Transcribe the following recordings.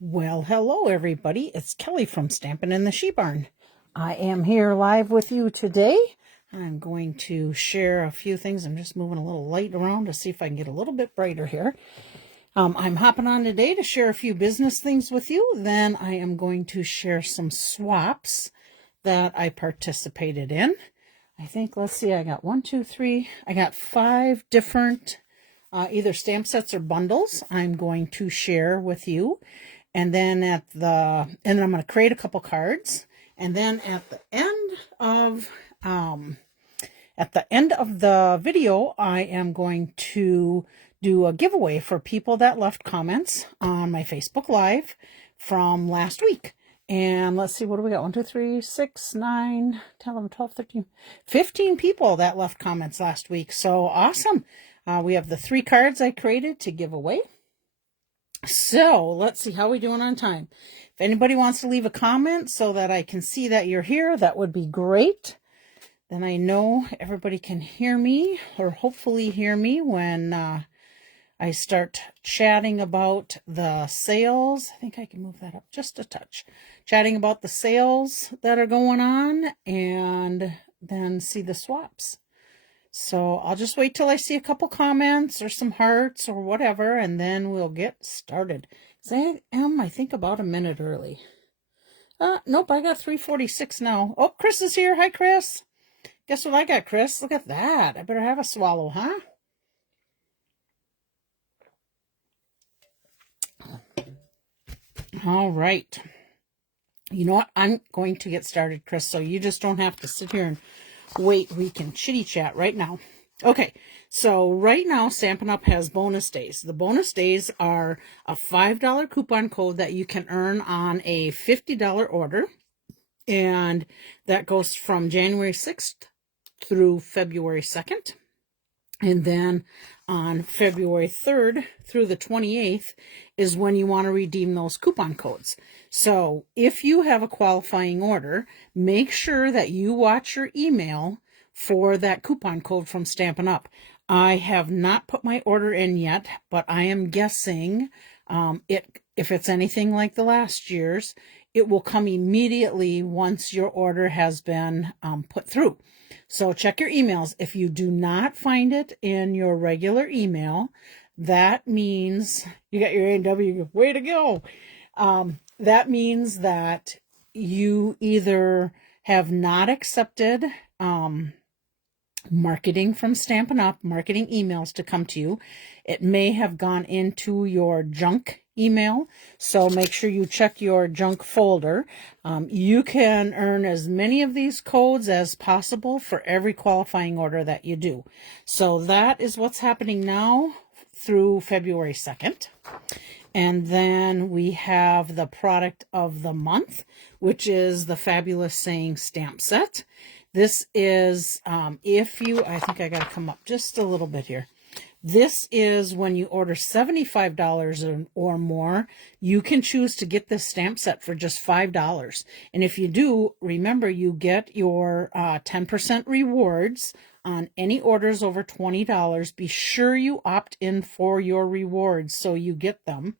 Well, hello everybody. It's Kelly from Stampin' in the She Barn. I am here live with you today. I'm going to share a few things. I'm just moving a little light around to see if I can get a little bit brighter here. I'm hopping on today to share a few business things with you. Then I am going to share some swaps that I participated in. I think, let's see, I got 5 different either stamp sets or bundles I'm going to share with you. And then I'm going to create a couple cards. And then at the end of the video, I am going to do a giveaway for people that left comments on my Facebook Live from last week. And let's see, what do we got? 1, 2, 3, 6, 9, 10, 11, 12, 13, 15 people that left comments last week. So awesome. We have the 3 cards I created to give away. So let's see how we doing on time. If anybody wants to leave a comment so that I can see that you're here, that would be great. Then I know everybody can hear me, or hopefully hear me, when I start chatting about the sales. I think I can move that up just a touch. Chatting about the sales that are going on, and then see the swaps. So I'll just wait till I see a couple comments or some hearts or whatever, and then we'll get started. I think, about a minute early. Nope, I got 3:46 now. Oh, Chris is here. Hi, Chris. Guess what I got, Chris? Look at that. I better have a swallow, huh? All right. You know what? I'm going to get started, Chris, so you just don't have to sit here and wait. We can chitty chat right now. Okay, so right now Stampin' Up has bonus days. The bonus days are a $5 coupon code that you can earn on a $50 order, and that goes from January 6th through February 2nd. And then on February 3rd through the 28th is when you want to redeem those coupon codes. So if you have a qualifying order, make sure that you watch your email for that coupon code from Stampin' Up. I have not put my order in yet, but I am guessing if it's anything like the last year's, it will come immediately once your order has been put through. So check your emails. If you do not find it in your regular email, that means you got your A&W, way to go. That means that you either have not accepted marketing from Stampin' Up, marketing emails to come to you. It may have gone into your junk email, so make sure you check your junk folder. You can earn as many of these codes as possible for every qualifying order that you do. So that is what's happening now through February 2nd. And then we have the product of the month, which is the Fabulous Saying stamp set. This is, I think I got to come up just a little bit here. This is when you order $75 or more, you can choose to get this stamp set for just $5. And if you do, remember, you get your 10% rewards on any orders over $20. Be sure you opt in for your rewards so you get them.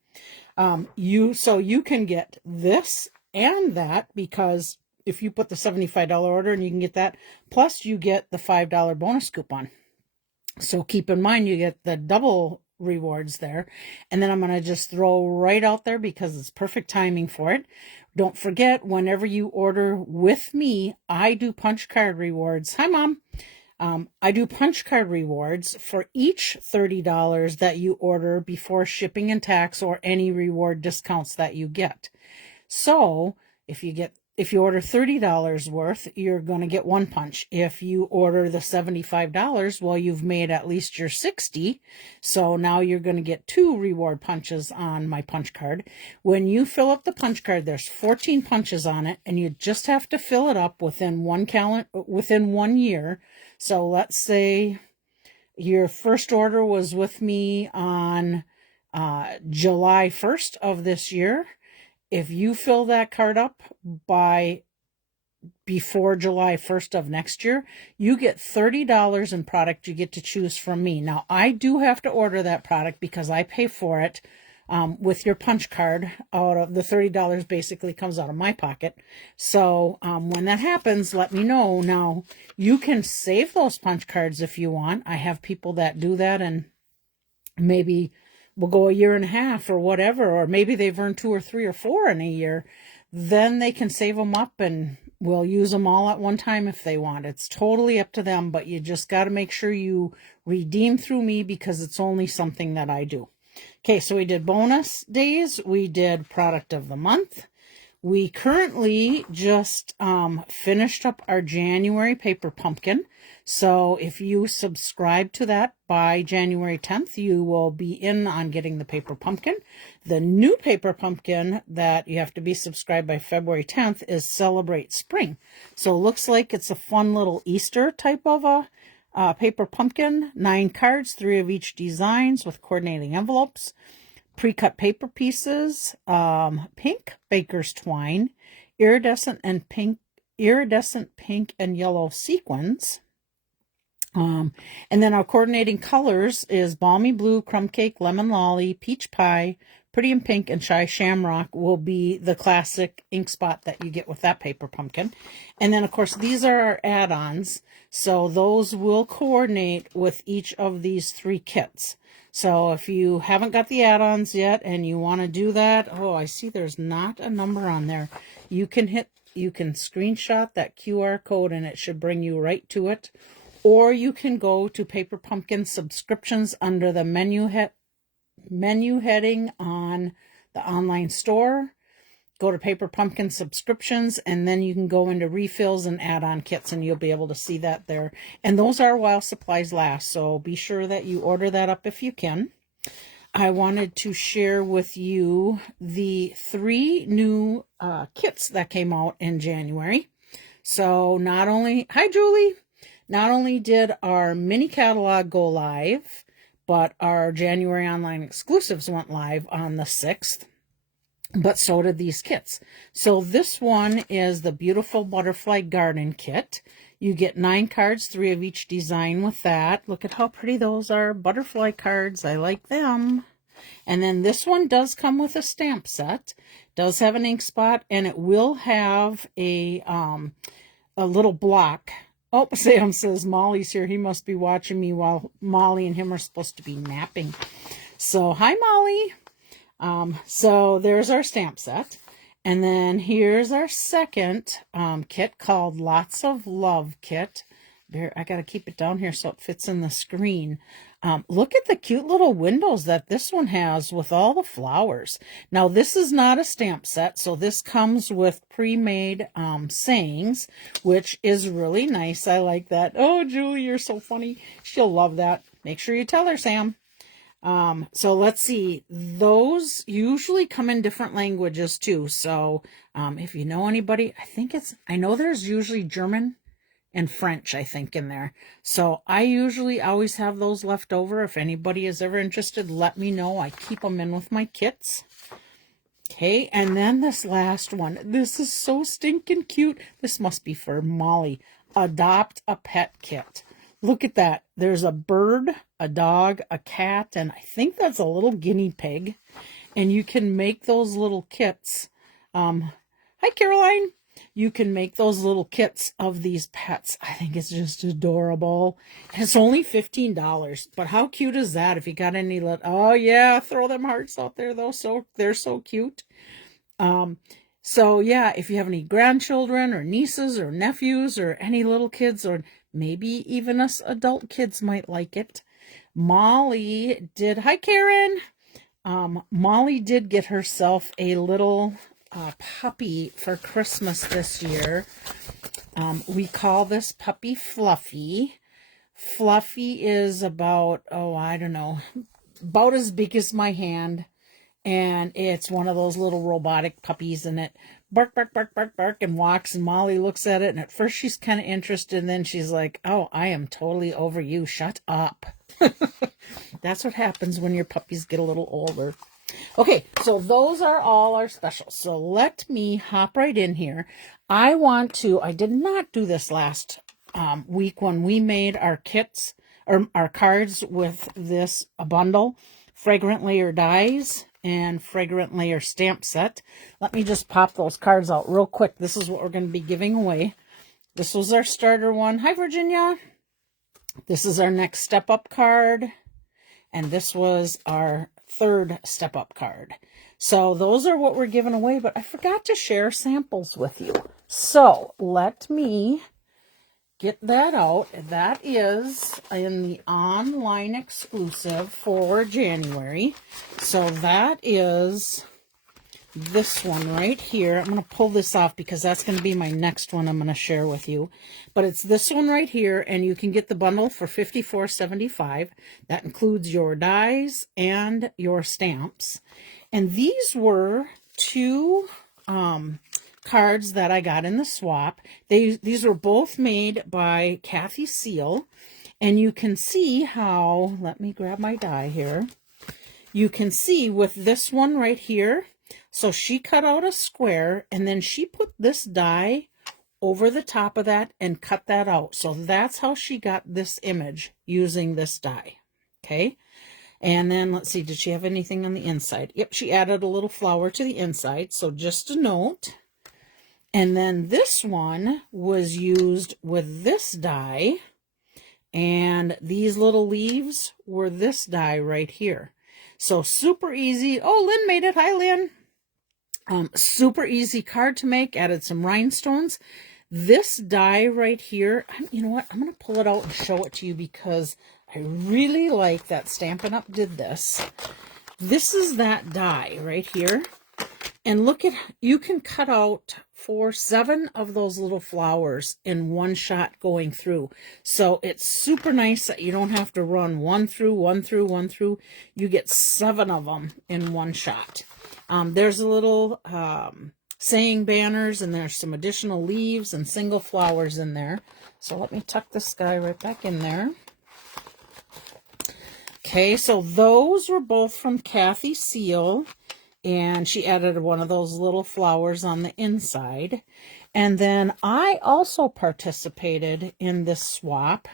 So you can get this and that, because if you put the $75 order, and you can get that, plus you get the $5 bonus coupon. So keep in mind, you get the double rewards there. And then I'm going to just throw right out there, because it's perfect timing for it. Don't forget, whenever you order with me, I do punch card rewards. Hi, Mom. I do punch card rewards for each $30 that you order before shipping and tax, or any reward discounts that you get. So if you order $30 worth, you're going to get 1 punch. If you order the $75, well, you've made at least your 60. So now you're going to get 2 reward punches on my punch card. When you fill up the punch card, there's 14 punches on it, and you just have to fill it up within within 1 year. So let's say your first order was with me on July 1st of this year. If you fill that card up before July 1st of next year, you get $30 in product you get to choose from me. Now, I do have to order that product because I pay for it with your punch card. Out of the $30 basically comes out of my pocket. So when that happens, let me know. Now, you can save those punch cards if you want. I have people that do that, and maybe we'll go a year and a half or whatever, or maybe they've earned 2 or 3 or 4 in a year. Then they can save them up and we'll use them all at one time if they want. It's totally up to them, but you just got to make sure you redeem through me because it's only something that I do. Okay, so we did bonus days. We did product of the month. We currently just finished up our January paper pumpkin. So if you subscribe to that by January 10th, you will be in on getting the paper pumpkin. The new paper pumpkin that you have to be subscribed by February 10th is Celebrate Spring. So it looks like it's a fun little Easter type of a paper pumpkin. 9 cards, 3 of each designs with coordinating envelopes. Pre-cut paper pieces, pink baker's twine, iridescent pink and yellow sequins. And then our coordinating colors is balmy blue, crumb cake, lemon lolly, peach pie, pretty in pink, and shy shamrock will be the classic ink spot that you get with that paper pumpkin. And then, of course, these are our add-ons. So those will coordinate with each of these 3 kits. So if you haven't got the add-ons yet and you want to do that, oh, I see there's not a number on there. You can screenshot that QR code and it should bring you right to it. Or you can go to Paper Pumpkin subscriptions under the menu heading on the online store. Go to Paper Pumpkin subscriptions, and then you can go into refills and add-on kits, and you'll be able to see that there. And those are while supplies last, so be sure that you order that up if you can. I wanted to share with you the 3 new kits that came out in January. So not only, hi Julie, not only did our mini catalog go live, but our January online exclusives went live on the 6th. But so did these kits. So this one is the Beautiful Butterfly Garden Kit. You get 9 cards, 3 of each design with that. Look at how pretty those are. Butterfly cards. I like them. And then this one does come with a stamp set. Does have an ink spot, and it will have a little block. Oh, Sam says Molly's here. He must be watching me while Molly and him are supposed to be napping. So, hi, Molly. So there's our stamp set. And then here's our second kit called Lots of Love Kit. I got to keep it down here so it fits in the screen. Look at the cute little windows that this one has with all the flowers. Now, this is not a stamp set, so this comes with pre-made sayings, which is really nice. I like that. Oh, Julie, you're so funny. She'll love that. Make sure you tell her, Sam. So let's see, those usually come in different languages too. So, if you know anybody, I know there's usually German and French, I think, in there. So I usually always have those left over. If anybody is ever interested, let me know. I keep them in with my kits. Okay. And then this last one, this is so stinking cute. This must be for Molly. Adopt a Pet Kit. Look at that. There's a bird, a dog, a cat, and I think that's a little guinea pig. And you can make those little kits. Hi, Caroline. You can make those little kits of these pets. I think it's just adorable. And it's only $15. But how cute is that? If you got any little... Oh, yeah. Throw them hearts out there, though. They're so cute. So, yeah, if you have any grandchildren or nieces or nephews or any little kids or... maybe even us adult kids might like it. Molly did... Hi, Karen. Molly did get herself a little puppy for Christmas this year. We call this puppy Fluffy. Fluffy is about, I don't know, about as big as my hand. And it's one of those little robotic puppies, and it bark, bark, bark, bark, bark, and walks, and Molly looks at it, and at first she's kind of interested, and then she's like, oh, I am totally over you. Shut up. That's what happens when your puppies get a little older. Okay, so those are all our specials. So let me hop right in here. I did not do this last week when we made our kits, or our cards with this bundle, Fragrant Layer dies. and Fragrant Layers stamp set. Let me just pop those cards out real quick. This is what we're going to be giving away. This was our starter one. Hi, Virginia. This is our next Step Up card. And this was our third Step Up card. So those are what we're giving away, but I forgot to share samples with you. So let me get that out. That is in the online exclusive for January. So that is this one right here. I'm going to pull this off because that's going to be my next one I'm going to share with you. But it's this one right here, and you can get the bundle for $54.75. That includes your dies and your stamps. And these were two cards that I got in the swap. These were both made by Kathy Seal. And you can see how, let me grab my die here. You can see with this one right here, so she cut out a square, and then she put this die over the top of that and cut that out. So that's how she got this image using this die. Okay. And then let's see, did she have anything on the inside? Yep, she added a little flower to the inside. So just a note. And then this one was used with this die. And these little leaves were this die right here. So super easy. Oh, Lynn made it. Hi, Lynn. Super easy card to make. Added some rhinestones. This die right here, you know what? I'm going to pull it out and show it to you because I really like that Stampin' Up! Did this. This is that die right here. And look at, you can cut out 7 of those little flowers in one shot going through. So it's super nice that you don't have to run one through, one through, one through. You get 7 of them in one shot. There's a little saying banners, and there's some additional leaves and single flowers in there. So let me tuck this guy right back in there. Okay, so those were both from Kathy Seal. And she added one of those little flowers on the inside. And then I also participated in this swap.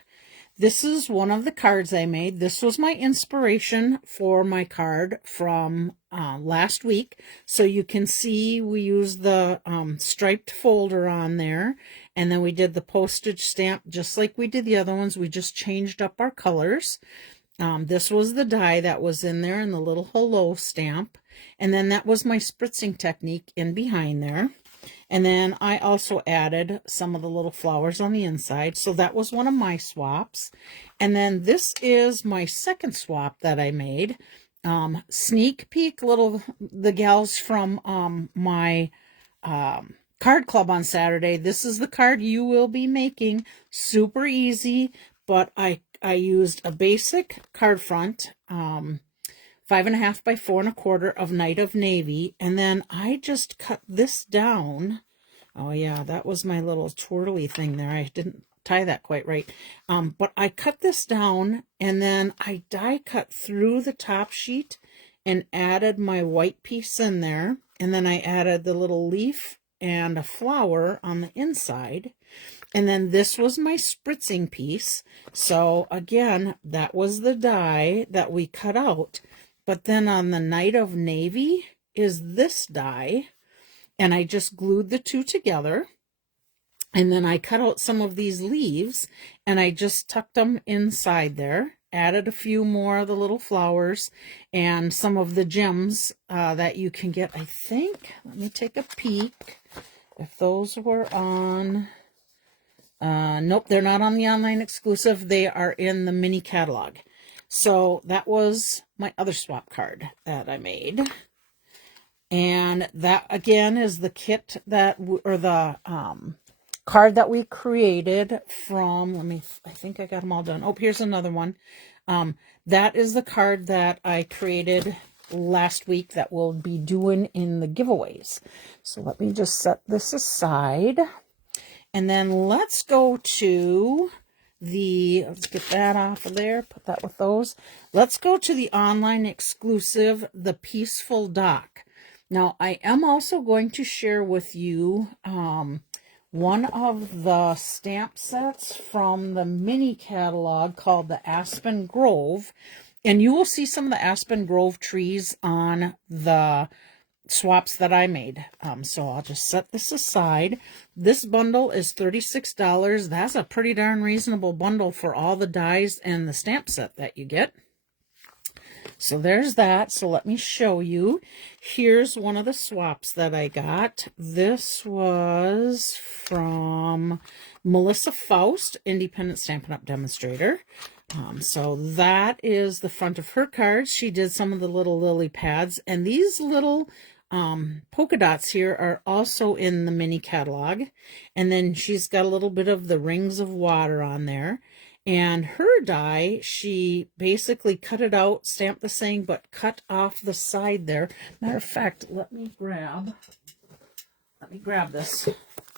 This is one of the cards I made. This was my inspiration for my card from last week. So you can see we used the striped folder on there. And then we did the postage stamp just like we did the other ones. We just changed up our colors. This was the die that was in there and the little hello stamp. And then that was my spritzing technique in behind there. And then I also added some of the little flowers on the inside. So that was one of my swaps. And then this is my second swap that I made. Sneak peek, the gals from my card club on Saturday. This is the card you will be making. Super easy, but I used a basic card front, 5.5 by 4.25 of Night of Navy, and then I just cut this down. Oh yeah, that was my little twirly thing there. I didn't tie that quite right. But I cut this down, and then I die cut through the top sheet and added my white piece in there, and then I added the little leaf and a flower on the inside. And then this was my spritzing piece. So again, that was the die that we cut out. But then on the Night of Navy is this die. And I just glued the two together. And then I cut out some of these leaves and I just tucked them inside there. Added a few more of the little flowers and some of the gems that you can get. I think, let me take a peek if those were on. Nope, they're not on the online exclusive. They are in the mini catalog. So that was my other swap card that I made. And that again is the kit that, or the card that we created from, I think I got them all done. Oh, here's another one. That is the card that I created last week that we'll be doing in the giveaways. So let me just set this aside. And then let's go to let's get that off of there, put that with those. Let's go to the online exclusive, the Peaceful Dock. Now, I am also going to share with you one of the stamp sets from the mini catalog called the Aspen Grove. And you will see some of the Aspen Grove trees on the swaps that I made. So I'll just set this aside. This bundle is $36. That's a pretty darn reasonable bundle for all the dies and the stamp set that you get. So there's that. So let me show you. Here's one of the swaps that I got. This was from Melissa Faust, Independent Stampin' Up! Demonstrator. So that is the front of her cards. She did some of the little lily pads, and these little polka dots here are also in the mini catalog. And then she's got a little bit of the rings of water on there. And her die, she basically cut it out, stamped the saying, but cut off the side there. Matter of fact, let me grab this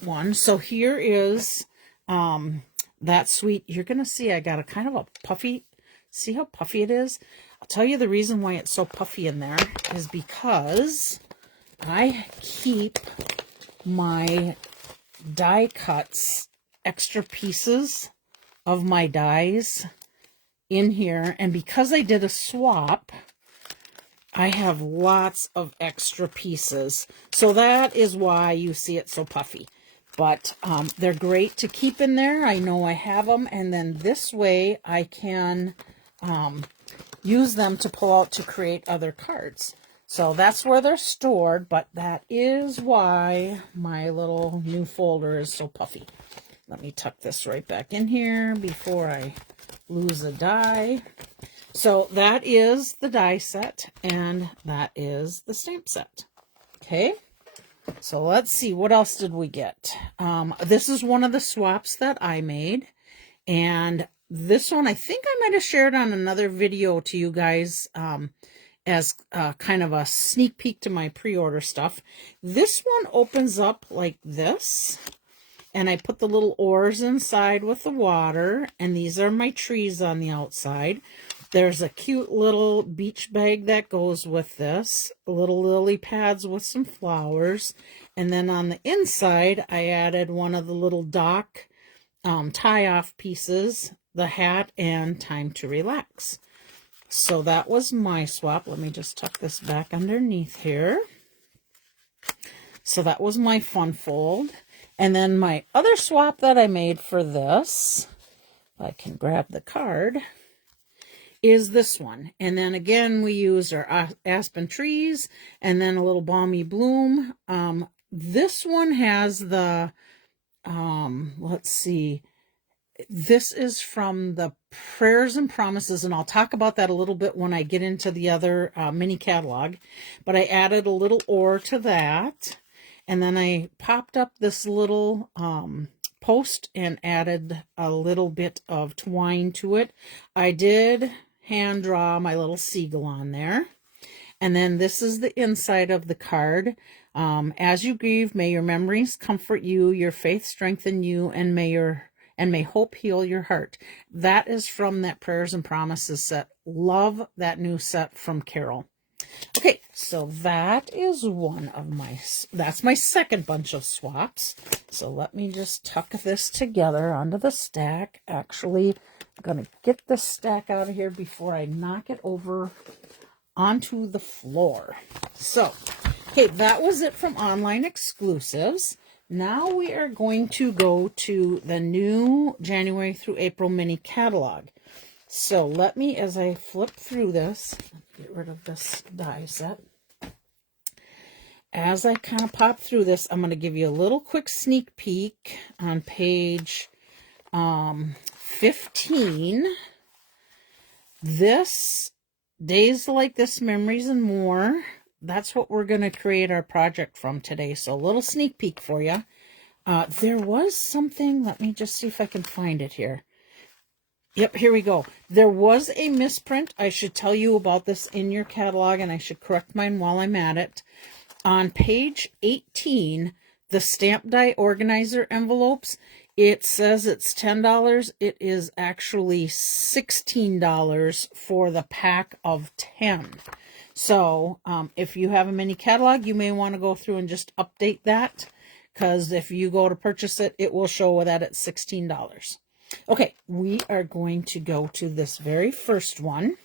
one. So here is that sweet. You're going to see I got a kind of a puffy, see how puffy it is? I'll tell you the reason why it's so puffy in there is because I keep my die cuts, extra pieces of my dies in here, and because I did a swap, I have lots of extra pieces, so that is why you see it so puffy. But they're great to keep in there. I know I have them, and then this way I can use them to pull out to create other cards. So that's where they're stored, but that is why my little new folder is so puffy. Let me tuck this right back in here before I lose a die. So that is the die set, and that is the stamp set. Okay, so let's see, what else did we get? This is one of the swaps that I made, and this one I think I might have shared on another video to you guys as kind of a sneak peek to my pre-order stuff. This one opens up like this. And I put the little oars inside with the water. And these are my trees on the outside. There's a cute little beach bag that goes with this. Little lily pads with some flowers. And then on the inside, I added one of the little dock tie-off pieces, the hat, and time to relax. So that was my swap. Let me just tuck this back underneath here. So that was my fun fold. And then my other swap that I made for this, if I can grab the card, is this one. And then again, we used our aspen trees and then a little balmy bloom. This one has the, let's see, this is from the Prayers and Promises, and I'll talk about that a little bit when I get into the other mini catalog. But I added a little oar to that. And then I popped up this little post and added a little bit of twine to it. I did hand draw my little seagull on there. And then this is the inside of the card. As you grieve, may your memories comfort you, your faith strengthen you, and may hope heal your heart. That is from that Prayers and Promises set. Love that new set from Carol. Okay, so that is one of my, that's my second bunch of swaps. So let me just tuck this together onto the stack. Actually, I'm going to get this stack out of here before I knock it over onto the floor. So, okay, that was it from online exclusives. Now we are going to go to the new January through April mini catalog. So let me, as I flip through this, get rid of this die set. As I kind of pop through this, I'm going to give you a little quick sneak peek on page 15. This, Days Like This, Memories and More. That's what we're going to create our project from today. So a little sneak peek for you. There was something, let me just see if I can find it here. Yep, here we go. There was a misprint. I should tell you about this in your catalog, and I should correct mine while I'm at it. On page 18, the stamp die organizer envelopes, it says it's $10. It is actually $16 for the pack of 10. So if you have a mini catalog, you may want to go through and just update that, because if you go to purchase it, it will show that it's $16. Okay, we are going to go to this very first one.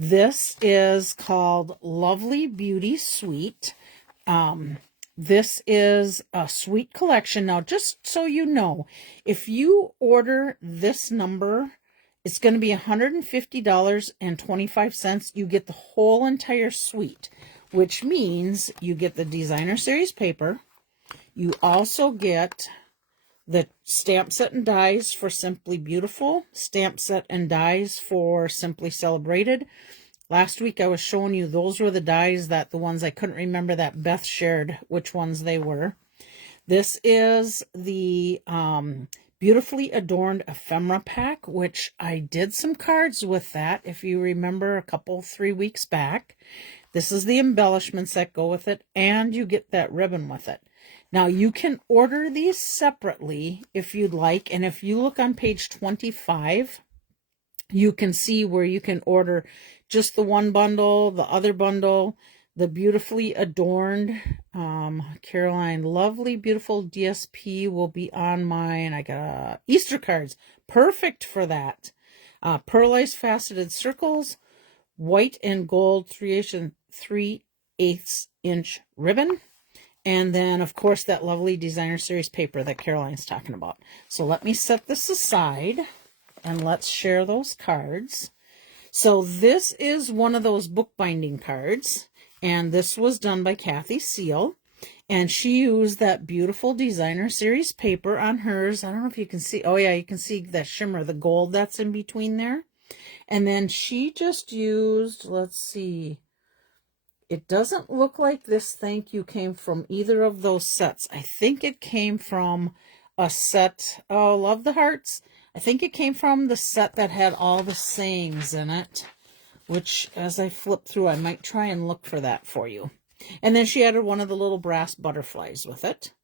This is called Lovely Beauty Suite. This is a suite collection. Now, just so you know, if you order this number, it's going to be $150.25. You get the whole entire suite, which means you get the designer series paper. You also get the stamp set and dies for Simply Beautiful, stamp set and dies for Simply Celebrated. Last week I was showing you those were the dies, that the ones I couldn't remember that Beth shared which ones they were. This is the Beautifully Adorned Ephemera Pack, which I did some cards with that, if you remember, 3 weeks back. This is the embellishments that go with it, and you get that ribbon with it. Now, you can order these separately if you'd like, and if you look on page 25, you can see where you can order just the one bundle, the other bundle, the Beautifully Adorned, Caroline, Lovely Beautiful DSP will be on mine. I got Easter cards, perfect for that. Pearlized Faceted Circles, white and gold 3/8 inch ribbon. And then, of course, that lovely designer series paper that Caroline's talking about. So let me set this aside and let's share those cards. So this is one of those bookbinding cards, and this was done by Kathy Seal, and she used that beautiful designer series paper on hers. I don't know if you can see. Oh yeah, you can see that shimmer, the gold that's in between there. And then she just used, let's see, it doesn't look like this thank you came from either of those sets. I think it came from a set, oh, love the hearts. I think it came from the set that had all the sayings in it, which as I flip through, I might try and look for that for you. And then she added one of the little brass butterflies with it.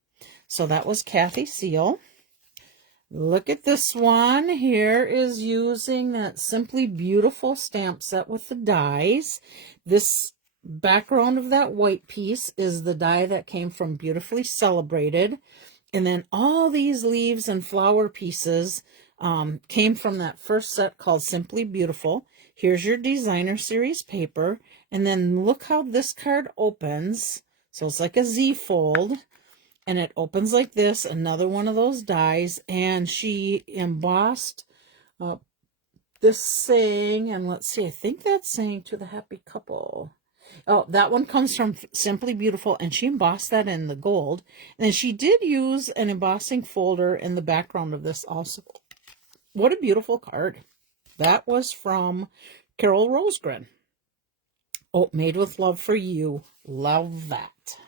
So that was Kathy Seal. Look at this one. Here is using that Simply Beautiful stamp set with the dies. This background of that white piece is the die that came from Beautifully Celebrated. And then all these leaves and flower pieces came from that first set called Simply Beautiful. Here's your designer series paper. And then look how this card opens. So it's like a Z fold. And it opens like this, another one of those dies. And she embossed this saying. And let's see, I think that's saying to the happy couple. Oh, that one comes from Simply Beautiful, and she embossed that in the gold. And then she did use an embossing folder in the background of this also. What a beautiful card. That was from Carol Rosegren. Oh, Made with Love for You. Love that.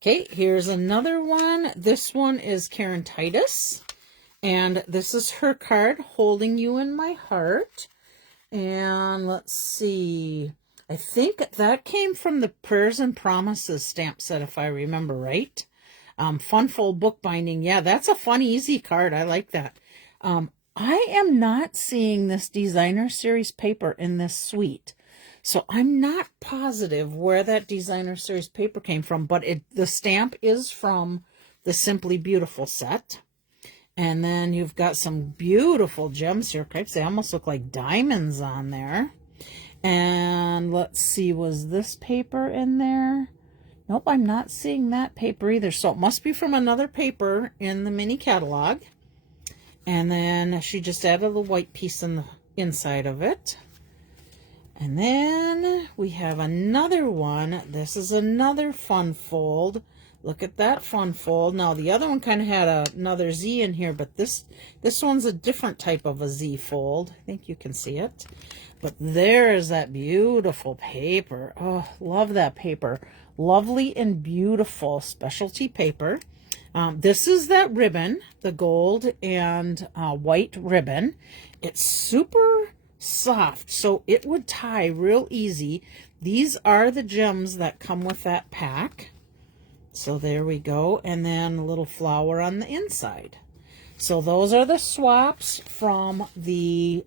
Okay, here's another one. This one is Karen Titus. And this is her card, Holding You in My Heart. And let's see. I think that came from the Prayers and Promises stamp set, if I remember right. Funfold bookbinding. Yeah, that's a fun, easy card. I like that. I am not seeing this designer series paper in this suite. So I'm not positive where that designer series paper came from, but the stamp is from the Simply Beautiful set. And then you've got some beautiful gems here. They almost look like diamonds on there. And let's see, was this paper in there? Nope, I'm not seeing that paper either. So it must be from another paper in the mini catalog. And then she just added the white piece in the inside of it. And then we have another one. This is another fun fold. Look at that fun fold. Now the other one kind of had another Z in here, but this one's a different type of a Z fold. I think you can see it. But there's that beautiful paper. Oh, love that paper. Lovely and beautiful specialty paper. This is that ribbon, the gold and white ribbon. It's super soft, so it would tie real easy. These are the gems that come with that pack. So there we go. And then a little flower on the inside. So those are the swaps from the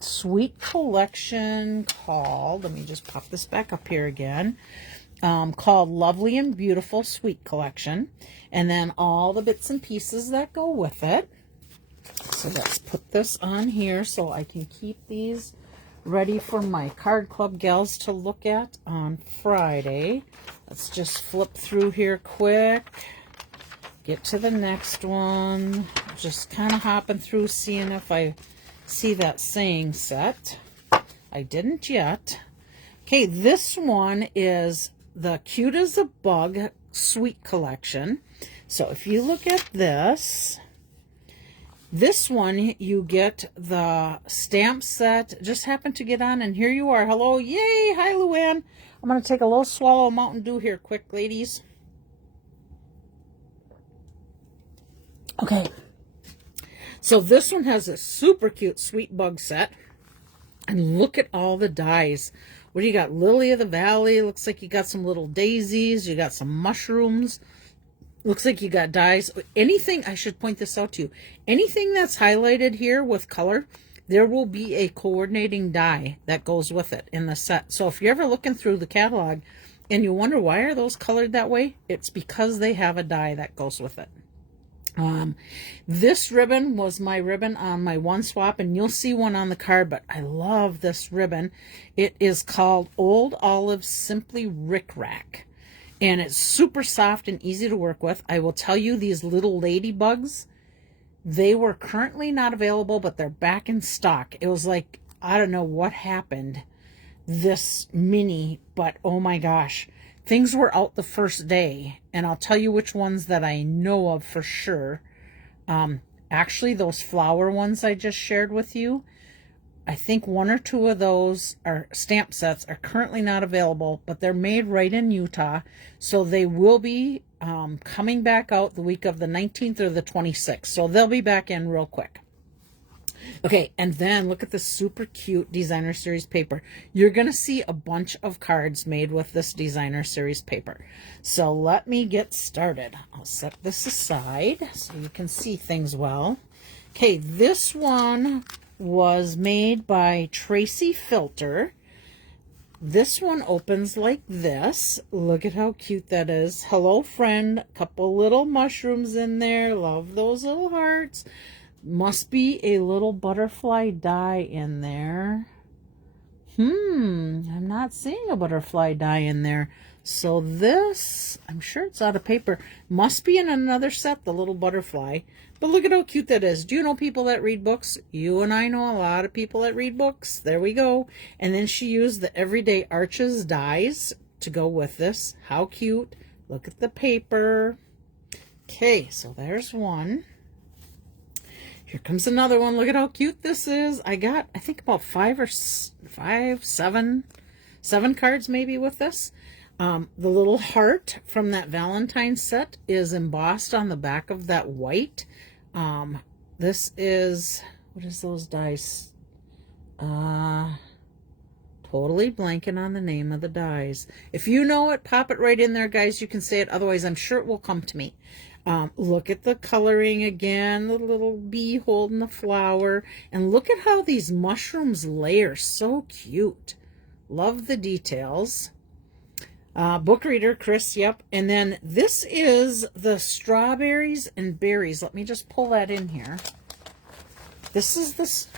suite collection called, let me just pop this back up here again, called Lovely and Beautiful Suite Collection. And then all the bits and pieces that go with it. So let's put this on here so I can keep these ready for my card club gals to look at on Friday. Let's just flip through here quick. Get to the next one. Just kind of hopping through, seeing if I see that saying set. I didn't yet. Okay, this one is the Cute as a Bug Sweet Collection. So if you look at this one, you get the stamp set. Just happened to get on, and here you are. Hello, yay, hi, Luann. I'm going to take a little swallow of Mountain Dew here quick, ladies. Okay, so this one has a super cute sweet bug set. And look at all the dies. What do you got? Lily of the Valley. Looks like you got some little daisies. You got some mushrooms. Looks like you got dies. Anything, I should point this out to you. Anything that's highlighted here with color, there will be a coordinating die that goes with it in the set. So if you're ever looking through the catalog and you wonder why are those colored that way, it's because they have a die that goes with it. This ribbon was my ribbon on my one swap, and you'll see one on the card, but I love this ribbon. It is called Old Olive Simply Rick Rack, and it's super soft and easy to work with. I will tell you, these little ladybugs, they were currently not available, but they're back in stock. It was like, I don't know what happened this mini, but oh my gosh. Things were out the first day, and I'll tell you which ones that I know of for sure. Actually, those flower ones I just shared with you, I think one or two of those are stamp sets are currently not available, but they're made right in Utah, so they will be coming back out the week of the 19th or the 26th, so they'll be back in real quick. Okay, and then look at this super cute designer series paper. You're going to see a bunch of cards made with this designer series paper. So let me get started. I'll set this aside so you can see things well. Okay, this one was made by Tracy Filter. This one opens like this. Look at how cute that is. Hello, friend. A couple little mushrooms in there. Love those little hearts. Must be a little butterfly die in there. I'm not seeing a butterfly die in there. So this, I'm sure it's out of paper. Must be in another set, the little butterfly. But look at how cute that is. Do you know people that read books? You and I know a lot of people that read books. There we go. And then she used the Everyday Arches dies to go with this. How cute. Look at the paper. Okay, so there's one. Here comes another one. Look at how cute this is. I got, I think, about seven cards maybe with this. The little heart from that Valentine's set is embossed on the back of that white. This is, what is those dice? Totally blanking on the name of the dies. If you know it, pop it right in there, guys. You can say it. Otherwise, I'm sure it will come to me. Look at the coloring again, the little bee holding the flower. And look at how these mushrooms layer. So cute. Love the details. Book reader, Chris, yep. And then this is the strawberries and berries. Let me just pull that in here. This is this.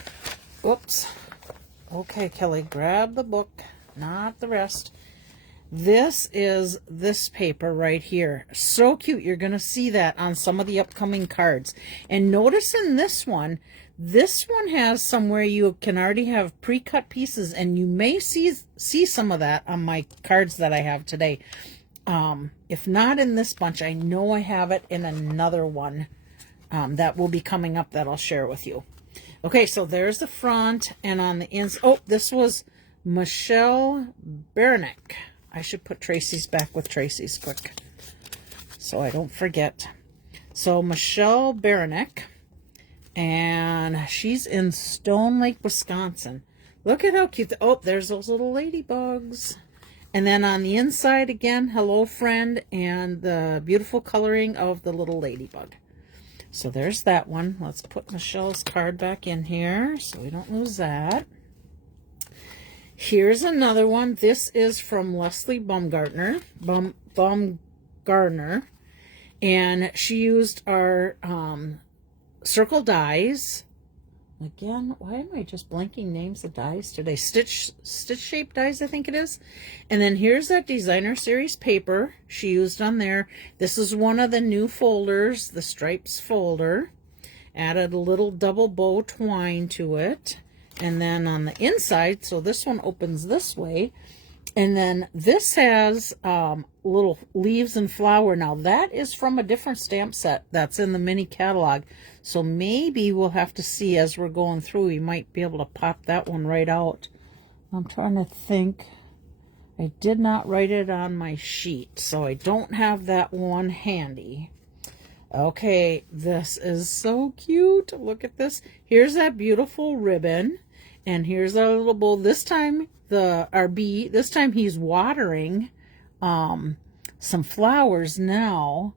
Whoops. Okay, Kelly, grab the book, not the rest. This is this paper right here. So cute. You're going to see that on some of the upcoming cards. And notice in this one has somewhere you can already have pre-cut pieces, and you may see some of that on my cards that I have today. If not in this bunch, I know I have it in another one that will be coming up that I'll share with you. Okay, so there's the front, and on the inside, oh, this was Michelle Beranek. I should put Tracy's back with Tracy's quick so I don't forget. So Michelle Beranek, and she's in Stone Lake, Wisconsin. Look at how cute. Oh, there's those little ladybugs. And then on the inside again, hello friend, and the beautiful coloring of the little ladybug. So there's that one. Let's put Michelle's card back in here so we don't lose that. Here's another one. This is from Leslie Baumgartner. And she used our circle dies. Again, why am I just blanking names of dies today? Stitch shape dies, I think it is. And then here's that designer series paper she used on there. This is one of the new folders, the stripes folder. Added a little double bow twine to it. And then on the inside, so this one opens this way. And then this has little leaves and flower. Now that is from a different stamp set that's in the mini catalog. So maybe we'll have to see as we're going through. We might be able to pop that one right out. I'm trying to think. I did not write it on my sheet, so I don't have that one handy. Okay, this is so cute. Look at this. Here's that beautiful ribbon. And here's our little bowl. This time, our bee, this time he's watering some flowers now.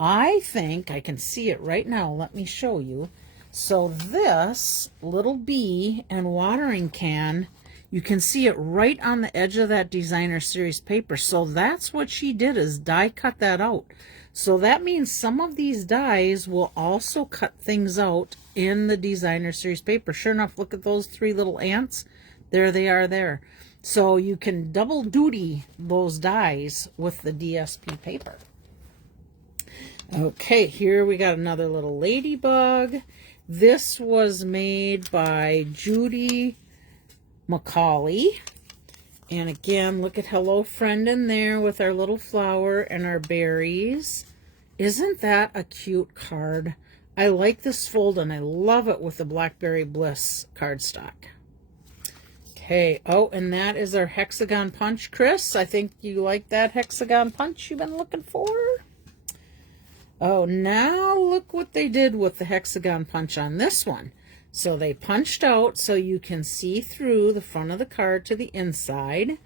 I think I can see it right now. Let me show you. So this little bee and watering can, you can see it right on the edge of that designer series paper. So that's what she did, is die cut that out. So that means some of these dies will also cut things out in the designer series paper. Sure enough, look at those 3 little ants. There they are there. So you can double duty those dies with the DSP paper. Okay, here we got another little ladybug. This was made by Judy Macaulay. And again, look at Hello Friend in there with our little flower and our berries. Isn't that a cute card? I like this fold and I love it with the Blackberry Bliss cardstock. Okay, oh, and that is our hexagon punch, Chris. I think you like that hexagon punch you've been looking for. Oh, now look what they did with the hexagon punch on this one. So they punched out so you can see through the front of the card to the inside.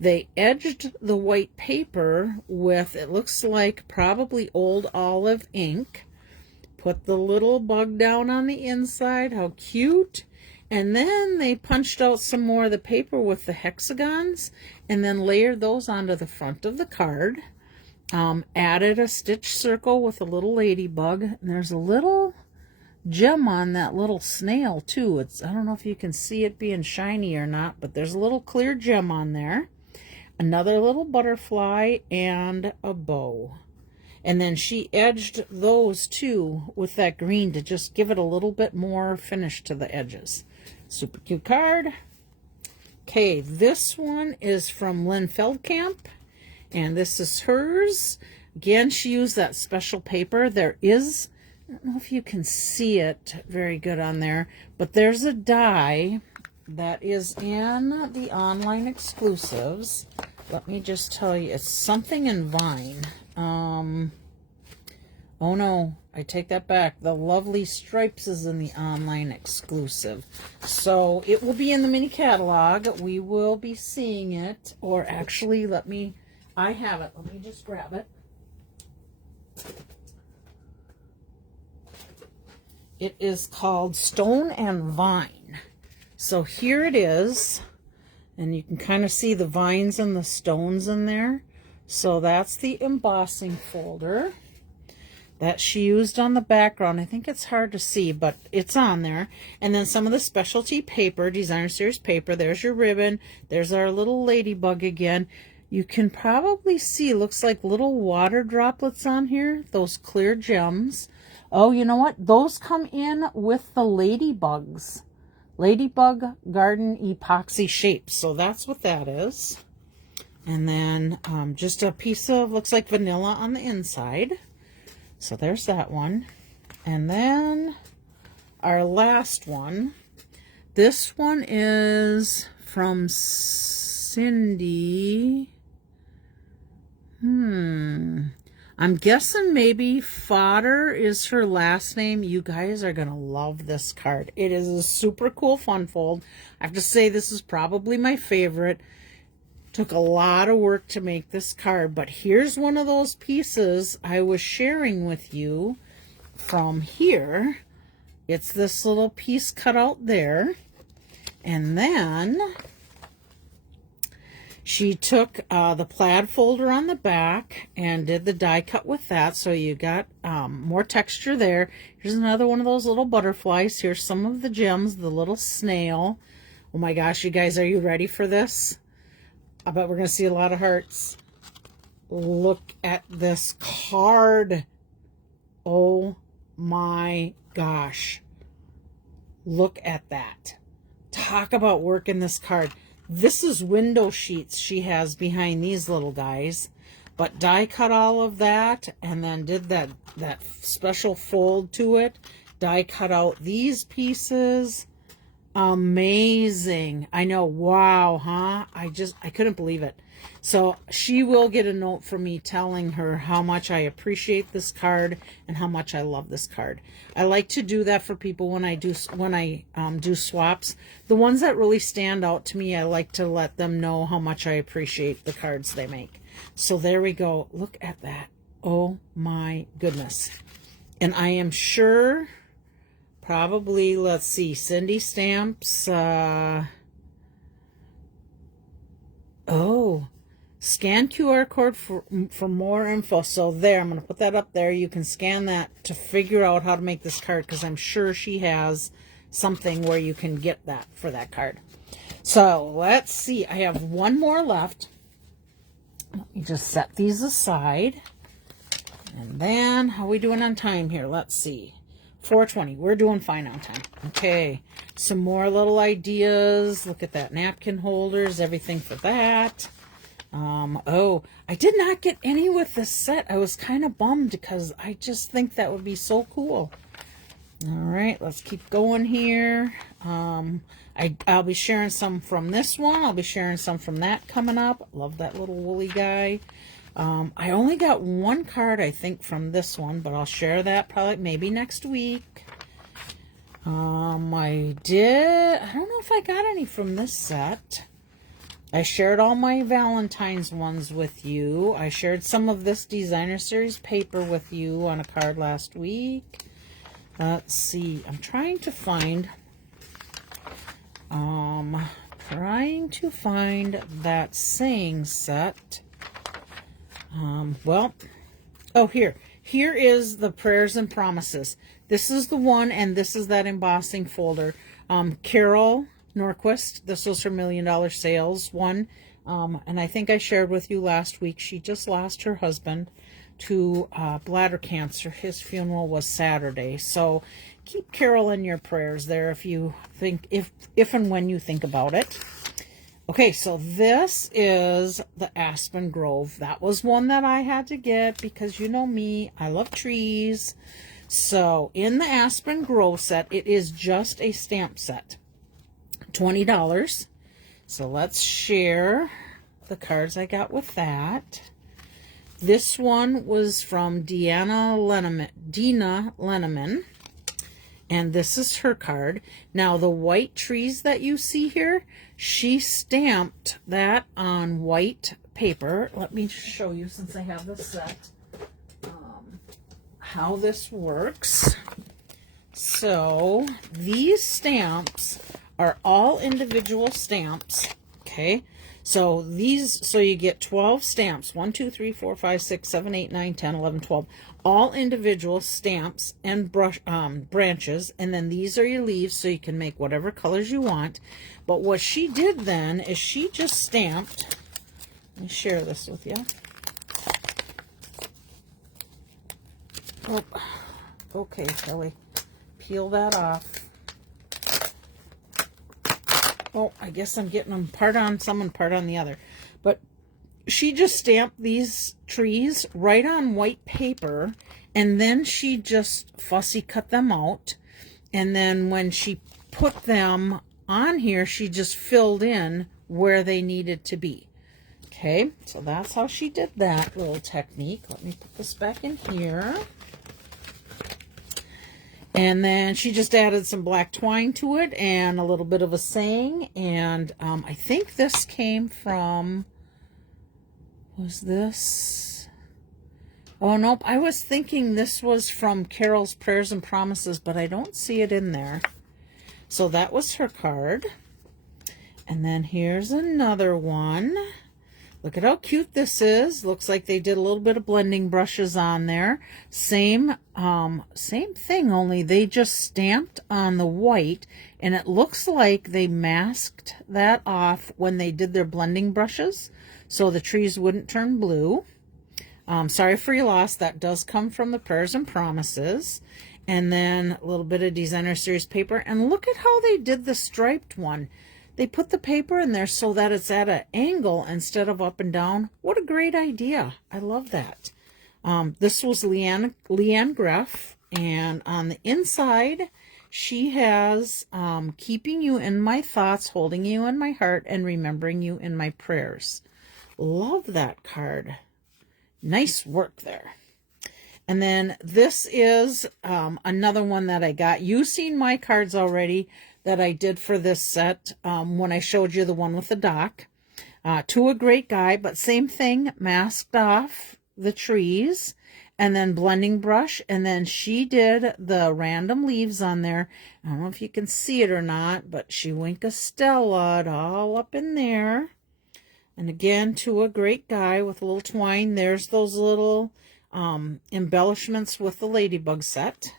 They edged the white paper with, it looks like probably old olive ink. Put the little bug down on the inside. How cute. And then they punched out some more of the paper with the hexagons and then layered those onto the front of the card. Added a stitch circle with a little ladybug. And there's a little gem on that little snail too. I don't know if you can see it being shiny or not, but there's a little clear gem on there. Another little butterfly and a bow. And then she edged those too with that green to just give it a little bit more finish to the edges. Super cute card. Okay, this one is from Lynn Feldkamp, and this is hers. Again, she used that special paper. There is, I don't know if you can see it very good on there, but there's a die that is in the online exclusives. Let me just tell you, it's something in Vine. Oh no, I take that back. The Lovely Stripes is in the online exclusive. So it will be in the mini catalog. We will be seeing it. Or actually, I have it. Let me just grab it. It is called Stone and Vine. So here it is. And you can kind of see the vines and the stones in there. So that's the embossing folder that she used on the background. I think it's hard to see, but it's on there. And then some of the specialty paper, designer series paper. There's your ribbon. There's our little ladybug again. You can probably see, looks like little water droplets on here. Those clear gems. Oh, you know what? Those come in with the ladybugs. Ladybug Garden Epoxy Shapes. So that's what that is. And then just a piece of, looks like vanilla on the inside. So there's that one. And then our last one. This one is from Cindy. I'm guessing maybe Fodder is her last name. You guys are going to love this card. It is a super cool fun fold. I have to say this is probably my favorite. Took a lot of work to make this card, but here's one of those pieces I was sharing with you from here. It's this little piece cut out there. And then She took the plaid folder on the back and did the die cut with that, so you got more texture there. Here's another one of those little butterflies. Here's some of the gems, the little snail. Oh my gosh, you guys, are you ready for this? I bet we're going to see a lot of hearts. Look at this card. Oh my gosh. Look at that. Talk about working this card. This is window sheets she has behind these little guys, but die cut all of that and then did that special fold to it. Die cut out these pieces. Amazing. I know. Wow, huh? I couldn't believe it. So she will get a note from me telling her how much I appreciate this card and how much I love this card. I like to do that for people when I do swaps. The ones that really stand out to me, I like to let them know how much I appreciate the cards they make. So there we go. Look at that. Oh my goodness. And I am sure probably, let's see, Cindy Stamps, oh, scan QR code for more info. So there, I'm going to put that up there. You can scan that to figure out how to make this card, because I'm sure she has something where you can get that for that card. So let's see. I have one more left. Let me just set these aside. And then, how are we doing on time here? Let's see. 4:20. We're doing fine on time. Okay. Some more little ideas. Look at that. Napkin holders. Everything for that. Oh, I did not get any with this set. I was kind of bummed because I just think that would be so cool. All right. Let's keep going here. I'll be sharing some from this one. I'll be sharing some from that coming up. Love that little woolly guy. I only got one card, I think, from this one, but I'll share that probably maybe next week. I don't know if I got any from this set. I shared all my Valentine's ones with you. I shared some of this Designer Series paper with you on a card last week. Let's see. I'm trying to find that saying set. Here is the Prayers and Promises. This is the one, and this is that embossing folder. Carol Norquist, this was her $1 Million Sales one. And I think I shared with you last week, she just lost her husband to bladder cancer. His funeral was Saturday. So keep Carol in your prayers there if you think, if and when you think about it. Okay, so this is the Aspen Grove. That was one that I had to get because you know me, I love trees. So in the Aspen Grove set, it is just a stamp set. $20. So let's share the cards I got with that. This one was from Dina Lenneman. And this is her card. Now, the white trees that you see here, she stamped that on white paper. Let me show you, since I have this set, how this works. So, these stamps are all individual stamps, okay? So you get 12 stamps, 1, 2, 3, 4, 5, 6, 7, 8, 9, 10, 11, 12, all individual stamps and branches, and then these are your leaves, so you can make whatever colors you want. But what she did then is she just stamped, let me share this with you. Oh, okay, Kelly, peel that off. Oh, I guess I'm getting them part on some and part on the other. But she just stamped these trees right on white paper, and then she just fussy cut them out. And then when she put them on here, she just filled in where they needed to be. Okay, so that's how she did that little technique. Let me put this back in here. And then she just added some black twine to it and a little bit of a saying. And I think this came from, was this? Oh, nope. I was thinking this was from Carol's Prayers and Promises, but I don't see it in there. So that was her card. And then here's another one. Look at how cute this is. Looks like they did a little bit of blending brushes on there. Same thing, only they just stamped on the white, and it looks like they masked that off when they did their blending brushes, so the trees wouldn't turn blue. Sorry for your loss. That does come from the Prayers and Promises. And then a little bit of Designer Series paper. And look at how they did the striped one. They put the paper in there so that it's at an angle instead of up and down. What a great idea. I love that. This was Leanne Greff. And on the inside, she has keeping you in my thoughts, holding you in my heart, and remembering you in my prayers. Love that card. Nice work there. And then this is another one that I got. You've seen my cards already that I did for this set when I showed you the one with the dock. To a Great Guy, but same thing, masked off the trees and then blending brush. And then she did the random leaves on there. I don't know if you can see it or not, but she Winka Stella all up in there. And again, To a Great Guy with a little twine. There's those little embellishments with the ladybug set.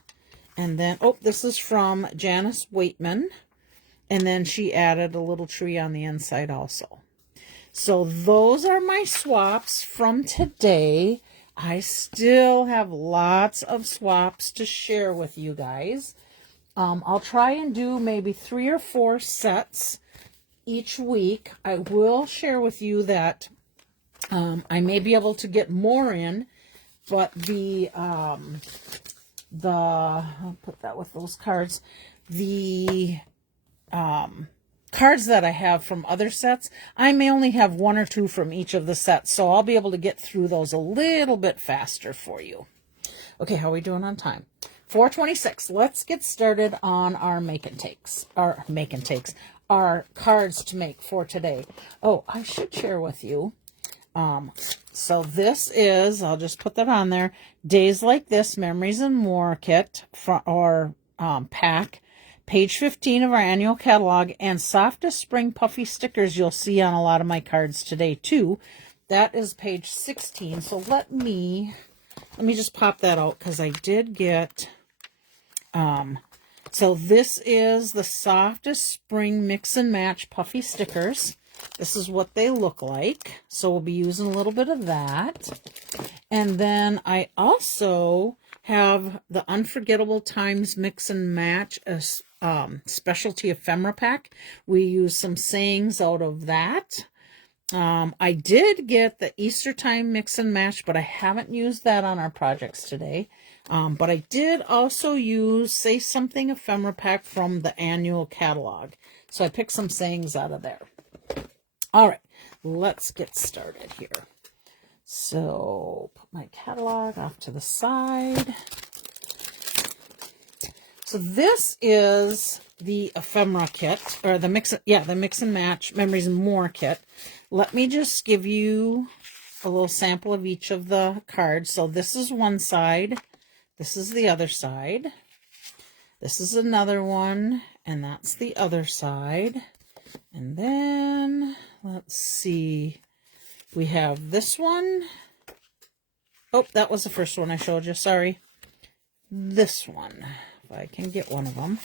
And then, oh, this is from Janice Waitman. And then she added a little tree on the inside also. So those are my swaps from today. I still have lots of swaps to share with you guys. I'll try and do maybe 3 or 4 sets each week. I will share with you that I may be able to get more in, but I'll put that with those cards. The cards that I have from other sets, I may only have 1 or 2 from each of the sets, so I'll be able to get through those a little bit faster for you. Okay, how are we doing on time? 4:26. Let's get started on our our cards to make for today. Oh, I should share with you. So this is, I'll just put that on there, Days Like This, Memories and More kit pack, page 15 of our annual catalog, and Softest Spring Puffy stickers you'll see on a lot of my cards today too. That is page 16. So let me just pop that out because I did get so this is the Softest Spring Mix and Match Puffy stickers. This is what they look like. So we'll be using a little bit of that. And then I also have the Unforgettable Times Mix and Match specialty ephemera pack. We use some sayings out of that. I did get the Easter Time Mix and Match, but I haven't used that on our projects today. But I did also use Say Something ephemera pack from the annual catalog. So I picked some sayings out of there. All right, let's get started here. So put my catalog off to the side. So this is the ephemera kit, or the mix and match Memories and More kit. Let me just give you a little sample of each of the cards. So this is one side. This is the other side. This is another one, and that's the other side. And then, let's see, we have this one. Oh, that was the first one I showed you, sorry. This one, if I can get one of them.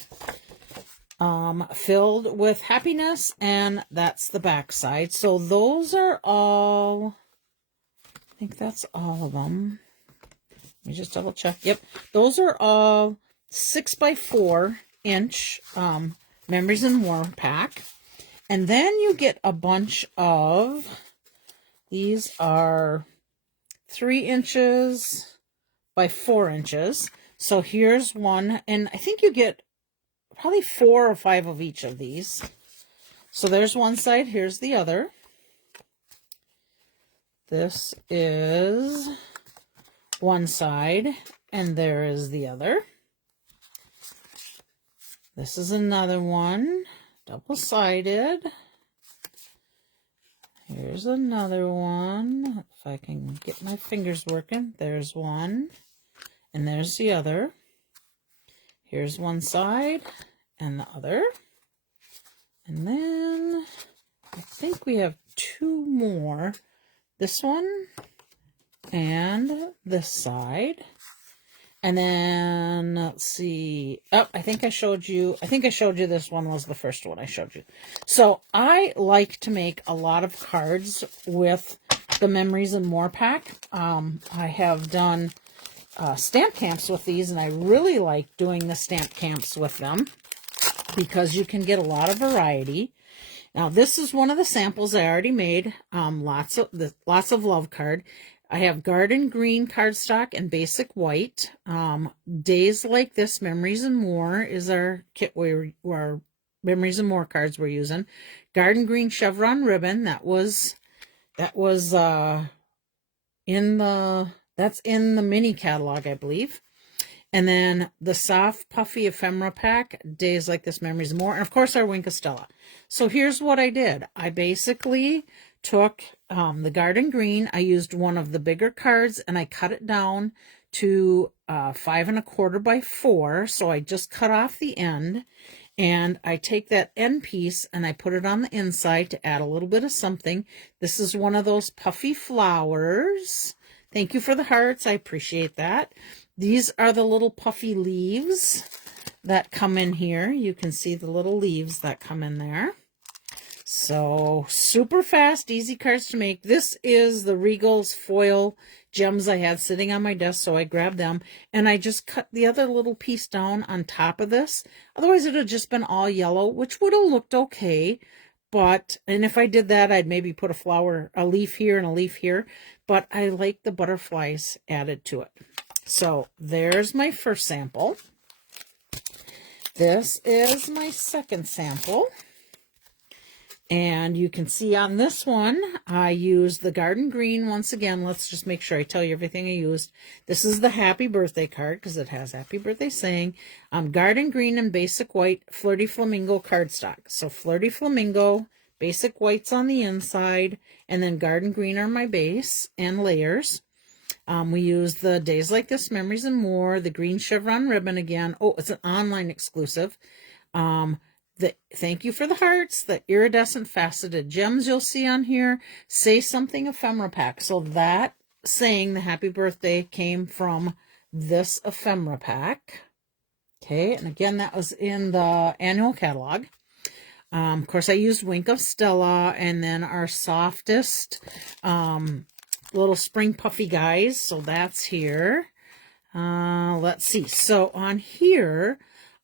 Filled with happiness, and that's the back side. So those are all, I think that's all of them. Let me just double check. Yep, those are all 6x4 inch Memories and More pack. And then you get a bunch of, these are 3 inches by 4 inches. So here's one, and I think you get probably 4 or 5 of each of these. So there's one side, here's the other. This is one side, and there is the other. This is another one, double-sided. Here's another one. If I can get my fingers working. There's one, and there's the other. Here's one side and the other. And then I think we have 2 more. this one and this side. And then let's see. Oh, I think I showed you this one was the first one I showed you. So I like to make a lot of cards with the Memories and More pack. I have done stamp camps with these, and I really like doing the stamp camps with them because you can get a lot of variety. Now, this is one of the samples I already made. Lots of love card. I have Garden Green cardstock and Basic White. Days Like This, Memories and More is our kit our Memories and More cards we're using. Garden Green Chevron Ribbon, that's in the mini catalog, I believe. And then the Soft Puffy Ephemera pack, Days Like This, Memories and More. And of course our Wink of Stella. So here's what I did. I basically took the Garden Green. I used one of the bigger cards and I cut it down to 5 1/4 by 4. So I just cut off the end. And I take that end piece and I put it on the inside to add a little bit of something. This is one of those puffy flowers. Thank you for the hearts. I appreciate that. These are the little puffy leaves that come in here. You can see the little leaves that come in there. So super fast, easy cards to make. This is the Regal's foil gems I had sitting on my desk, so I grabbed them. And I just cut the other little piece down on top of this. Otherwise, it would have just been all yellow, which would have looked okay. And if I did that, I'd maybe put a leaf here and a leaf here. But I like the butterflies added to it. So there's my first sample. This is my second sample. And you can see on this one, I used the Garden Green once again. Let's just make sure I tell you everything I used. This is the Happy Birthday card because it has Happy Birthday saying. Garden Green and Basic White Flirty Flamingo cardstock. So Flirty Flamingo, Basic White's on the inside, and then Garden Green are my base and layers. We use the Days Like This, Memories and More, the green chevron ribbon again. Oh, it's an online exclusive. Thank you for the hearts, the iridescent faceted gems you'll see on here. Say Something ephemera pack. So that saying the happy birthday came from this ephemera pack. Okay, and again, that was in the annual catalog. Of course, I used Wink of Stella and then our softest little spring puffy guys. So that's here. Let's see. So on here,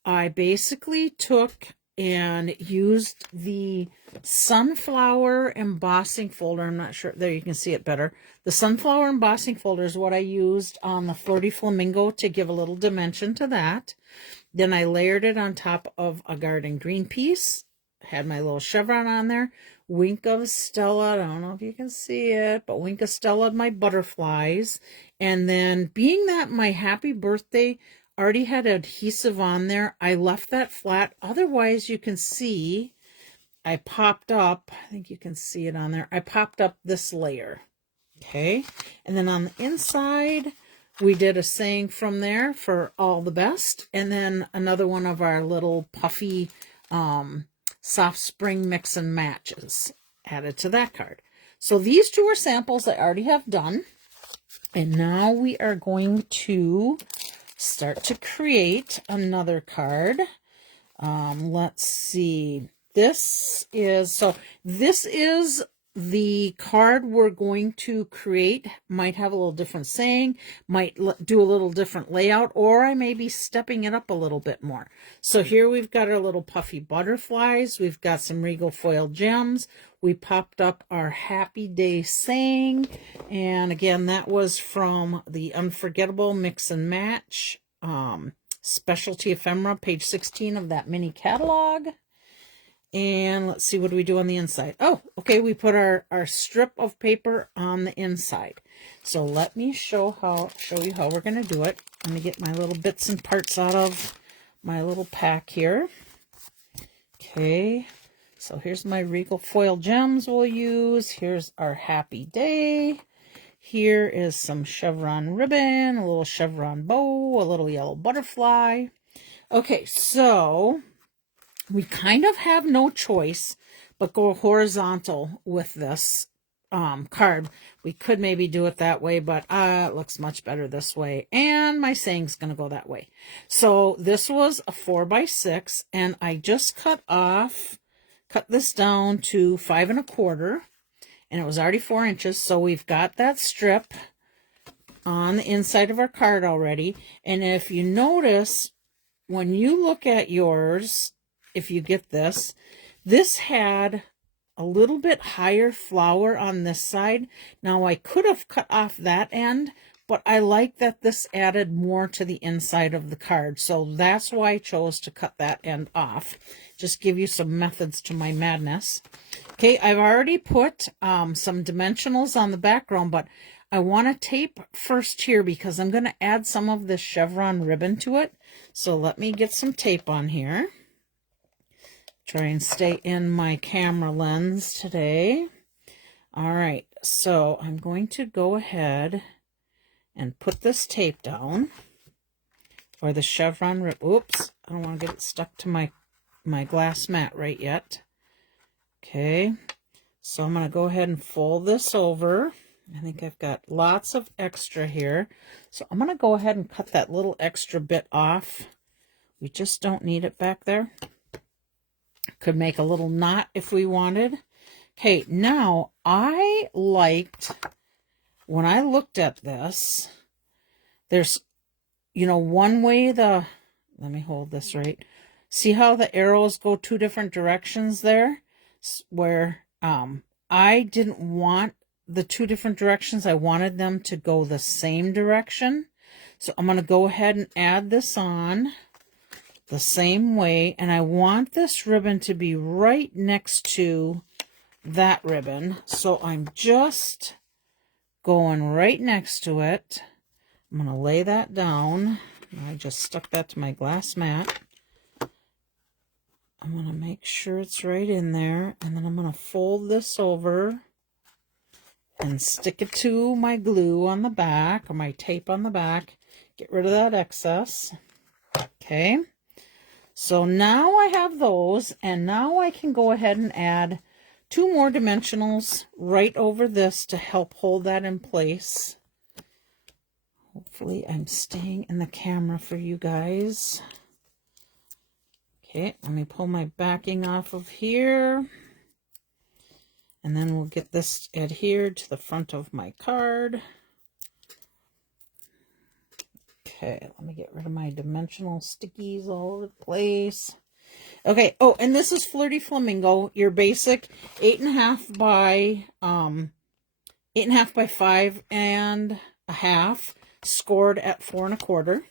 I basically took and used the sunflower embossing folder. I'm not sure. There, you can see it better. The sunflower embossing folder is what I used on the Flirty Flamingo to give a little dimension to that. Then I layered it on top of a Garden Green piece. Had my little chevron on there. Wink of Stella. I don't know if you can see it, but Wink of Stella, my butterflies. And then being that my happy birthday already had adhesive on there, I left that flat. Otherwise, you can see I popped up, I think you can see it on there, I popped up this layer. Okay, and then on the inside, we did a saying from there for all the best, and then another one of our little puffy soft spring mix and matches added to that card. So these two are samples I already have done, and now we are going to start to create another card. Let's see. This is the card we're going to create. Might have a little different saying, might do a little different layout, or I may be stepping it up a little bit more. So here we've got our little puffy butterflies. We've got some Regal foil gems. We popped up our happy day saying, and again, that was from the Unforgettable Mix and Match Specialty Ephemera, page 16 of that mini catalog. And let's see, what do we do on the inside? Oh, okay, we put our strip of paper on the inside. So let me show you how we're going to do it. Let me get my little bits and parts out of my little pack here. Okay, so here's my Regal foil gems we'll use. Here's our happy day. Here is some chevron ribbon, a little chevron bow, a little yellow butterfly. Okay, so we kind of have no choice but go horizontal with this card. We could maybe do it that way, but it looks much better this way. And my saying's going to go that way. So this was a 4x6, and I just cut this down to 5 1/4, and it was already 4 inches. So we've got that strip on the inside of our card already. And if you notice, when you look at yours, if you get this had a little bit higher flower on this side. Now I could have cut off that end, but I like that this added more to the inside of the card. So that's why I chose to cut that end off. Just give you some methods to my madness. Okay, I've already put some dimensionals on the background, but I want to tape first here because I'm going to add some of this chevron ribbon to it. So let me get some tape on here. Try and stay in my camera lens today. All right, so I'm going to go ahead and put this tape down, or the chevron rib. Oops, I don't want to get it stuck to my glass mat right yet. Okay, so I'm going to go ahead and fold this over. I think I've got lots of extra here. So I'm going to go ahead and cut that little extra bit off. We just don't need it back there. Could make a little knot if we wanted. Okay, now I liked, when I looked at this, there's, one way let me hold this right. See how the arrows go 2 different directions there? Where I didn't want the 2 different directions. I wanted them to go the same direction. So I'm going to go ahead and add this on the same way, and I want this ribbon to be right next to that ribbon. So I'm just going right next to it. I'm going to lay that down. I just stuck that to my glass mat. I'm going to make sure it's right in there, and then I'm going to fold this over and stick it to my glue on the back, or my tape on the back. Get rid of that excess. Okay. So now I have those, and now I can go ahead and add 2 more dimensionals right over this to help hold that in place. Hopefully I'm staying in the camera for you guys. Okay, let me pull my backing off of here. And then we'll get this adhered to the front of my card. Okay, let me get rid of my dimensional stickies all over the place. Okay, oh, and this is Flirty Flamingo, your basic 8.5 by 8.5 by 5.5, scored at 4 1/4.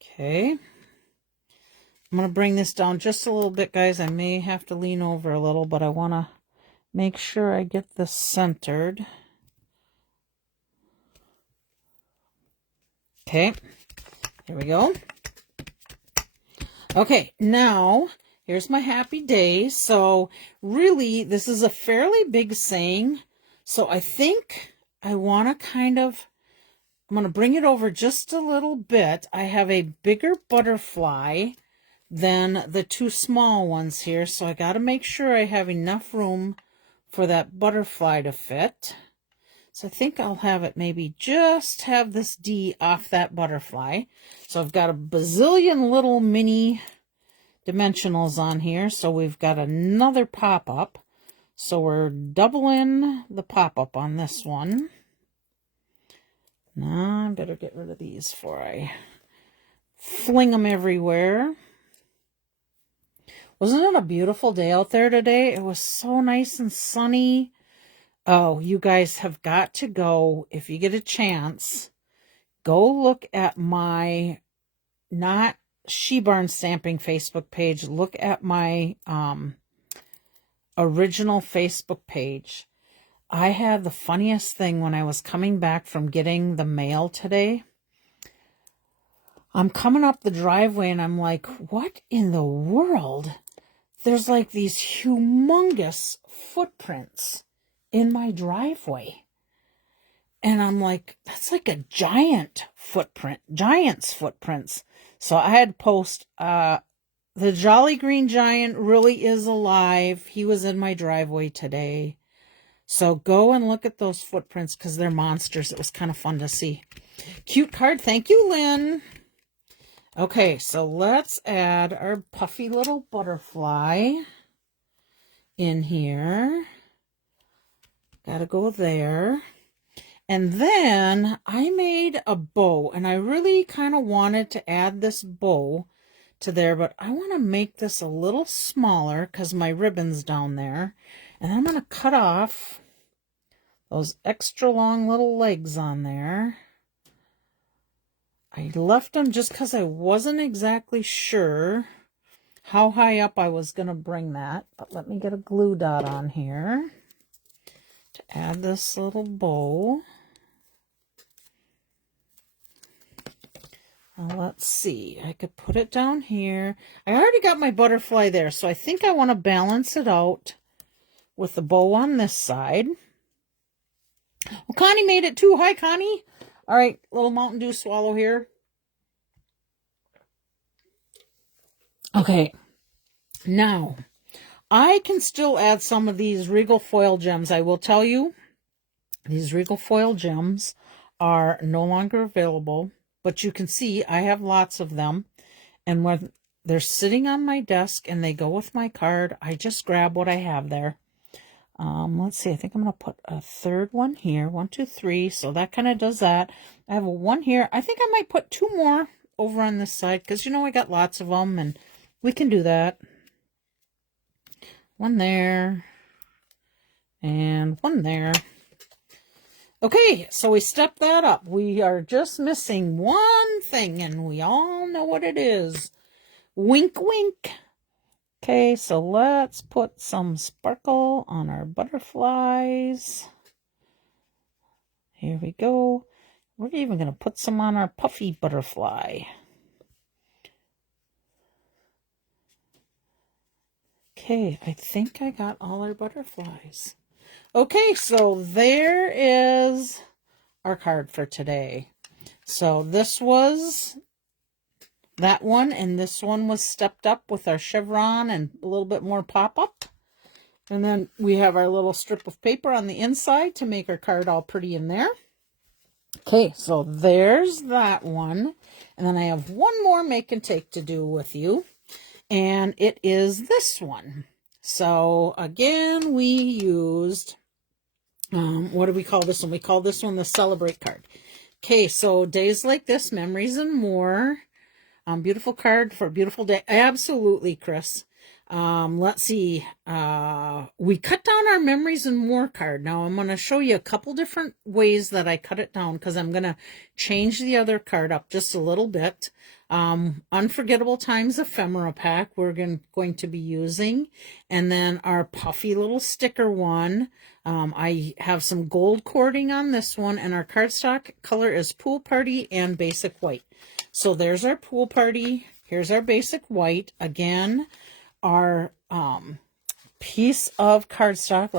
Okay, I'm going to bring this down just a little bit, guys. I may have to lean over a little, but I want to make sure I get this centered. Okay, here we go. Okay, now here's my happy day. So really, this is a fairly big saying. So I think I want to I'm going to bring it over just a little bit. I have a bigger butterfly than the 2 small ones here. So I got to make sure I have enough room for that butterfly to fit. So I think I'll have it maybe just have this D off that butterfly. So I've got a bazillion little mini dimensionals on here. So we've got another pop-up. So we're doubling the pop-up on this one. Now I better get rid of these before I fling them everywhere. Wasn't it a beautiful day out there today? It was so nice and sunny. Oh, you guys have got to go, if you get a chance, go look at my, not She Barn Stamping Facebook page, look at my original Facebook page. I had the funniest thing when I was coming back from getting the mail today. I'm coming up the driveway and I'm like, what in the world? There's like these humongous footprints in my driveway. And I'm like, that's like a giant footprint, giant's footprints. So I had to post, the Jolly Green Giant really is alive. He was in my driveway today. So go and look at those footprints because they're monsters. It was kind of fun to see. Cute card. Thank you, Lynn. Okay, so let's add our puffy little butterfly in here. Gotta go there. And then I made a bow, and I really kind of wanted to add this bow to there, but I want to make this a little smaller because my ribbon's down there. And I'm going to cut off those extra long little legs on there. I left them just because I wasn't exactly sure how high up I was going to bring that. But let me get a glue dot on here to add this little bow. Now let's see. I could put it down here. I already got my butterfly there, so I think I want to balance it out with the bow on this side. Well, Connie made it too. Hi, Connie. All right, little Mountain Dew swallow here. Okay, now I can still add some of these Regal Foil gems. I will tell you, these Regal Foil gems are no longer available, but you can see I have lots of them. And when they're sitting on my desk and they go with my card, I just grab what I have there. Let's see, I think I'm going to put a third one here. 1, 2, 3. So that kind of does that. I have a one here. I think I might put 2 more over on this side because, you know, I got lots of them and we can do that. 1 there and 1 there. Okay, so we step that up. We are just missing one thing and we all know what it is. Wink, wink. Okay, so let's put some sparkle on our butterflies. Here we go. We're even going to put some on our puffy butterfly. Okay, I think I got all our butterflies. Okay, so there is our card for today. So this was that one, and this one was stepped up with our chevron and a little bit more pop-up. And then we have our little strip of paper on the inside to make our card all pretty in there. Okay, so there's that one. And then I have one more make and take to do with you. And it is this one. So again, we used, what do we call this one? We call this one the Celebrate card. Okay, so days like this, memories and more. Beautiful card for a beautiful day. Absolutely, Chris. Let's see. We cut down our memories and more card. Now I'm going to show you a couple different ways that I cut it down because I'm going to change the other card up just a little bit. Unforgettable Times ephemera pack we're going to be using. And then our puffy little sticker one. I have some gold cording on this one, and our cardstock color is Pool Party and Basic White. So there's our Pool Party. Here's our Basic White. Again, our piece of cardstock.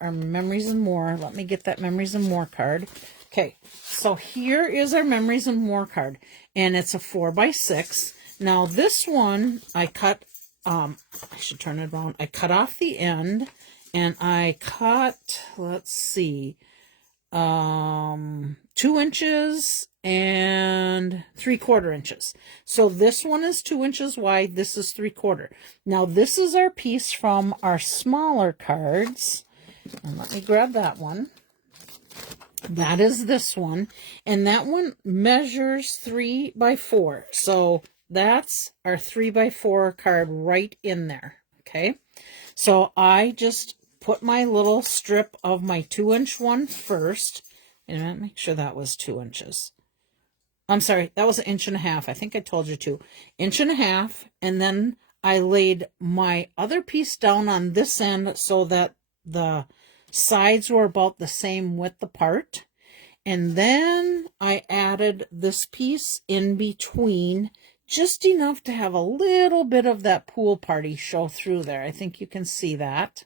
Our Memories and More. Let me get that Memories and More card. Okay, so here is our Memories and More card, and it's a 4x6. Now this one I cut. I should turn it around. I cut off the end, and I cut. Let's see, 2 inches and 3/4 inches. So this one is 2 inches wide. This is 3/4. Now this is our piece from our smaller cards. And let me grab that one. That is this one. And that one measures 3x4. So that's our 3x4 card right in there. Okay. So I just put my little strip of my 2-inch one first. And make sure that was 2 inches. I'm sorry, that was 1.5 inches. I think I told you 2. 1.5 inches. And then I laid my other piece down on this end so that the sides were about the same width apart. And then I added this piece in between, just enough to have a little bit of that Pool Party show through there. I think you can see that.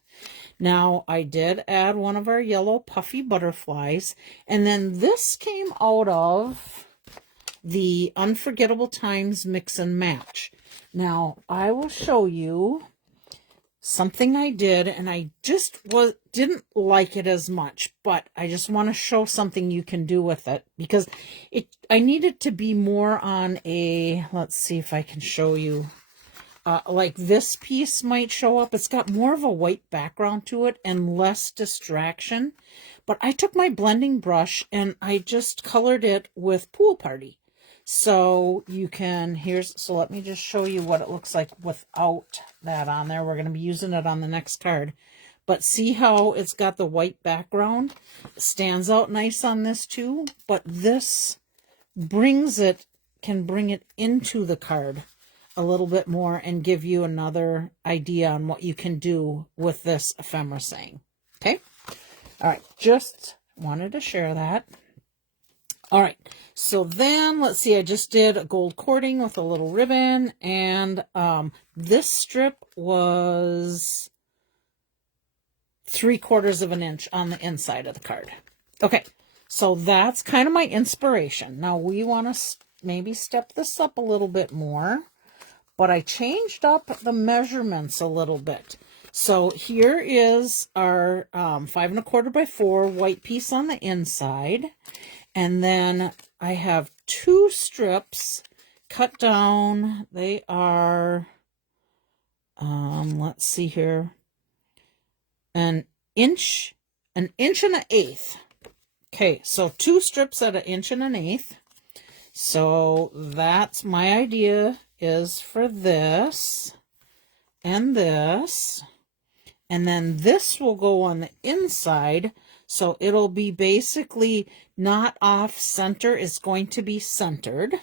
Now, I did add one of our yellow puffy butterflies, and then this came out of the Unforgettable Times Mix and Match. Now, I will show you. something I did, and I just didn't like it as much, but I just want to show something you can do with it, because I need it to be more on a, let's see if I can show you, like this piece might show up. It's got more of a white background to it and less distraction. But I took my blending brush and I just colored it with Pool Party. So you can, so let me just show you what it looks like without that on there. We're going to be using it on the next card. But see how it's got the white background? It stands out nice on this too. But this can bring it into the card a little bit more and give you another idea on what you can do with this ephemera saying. Okay? All right, just wanted to share that. All right, so then let's see, I just did a gold cording with a little ribbon, and this strip was 3/4 of an inch on the inside of the card. Okay, so that's kind of my inspiration. Now we want to maybe step this up a little bit more, but I changed up the measurements a little bit. So here is our 5 1/4 by 4 white piece on the inside. And then I have 2 strips cut down. They are, let's see here, an inch and 1/8. Okay, so 2 strips at 1 1/8. So that's my idea is for this and this. And then this will go on the inside. So it'll be basically not off center. It's going to be centered.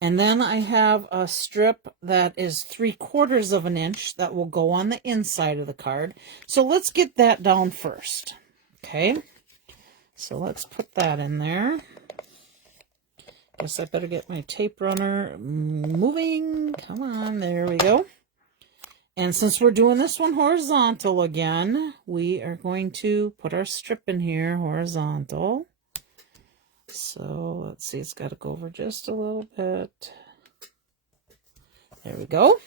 And then I have a strip that is 3/4 of an inch that will go on the inside of the card. So let's get that down first. Okay. So let's put that in there. Guess I better get my tape runner moving. Come on, there we go. And since we're doing this one horizontal again, we are going to put our strip in here horizontal. So let's see, it's got to go over just a little bit. There we go.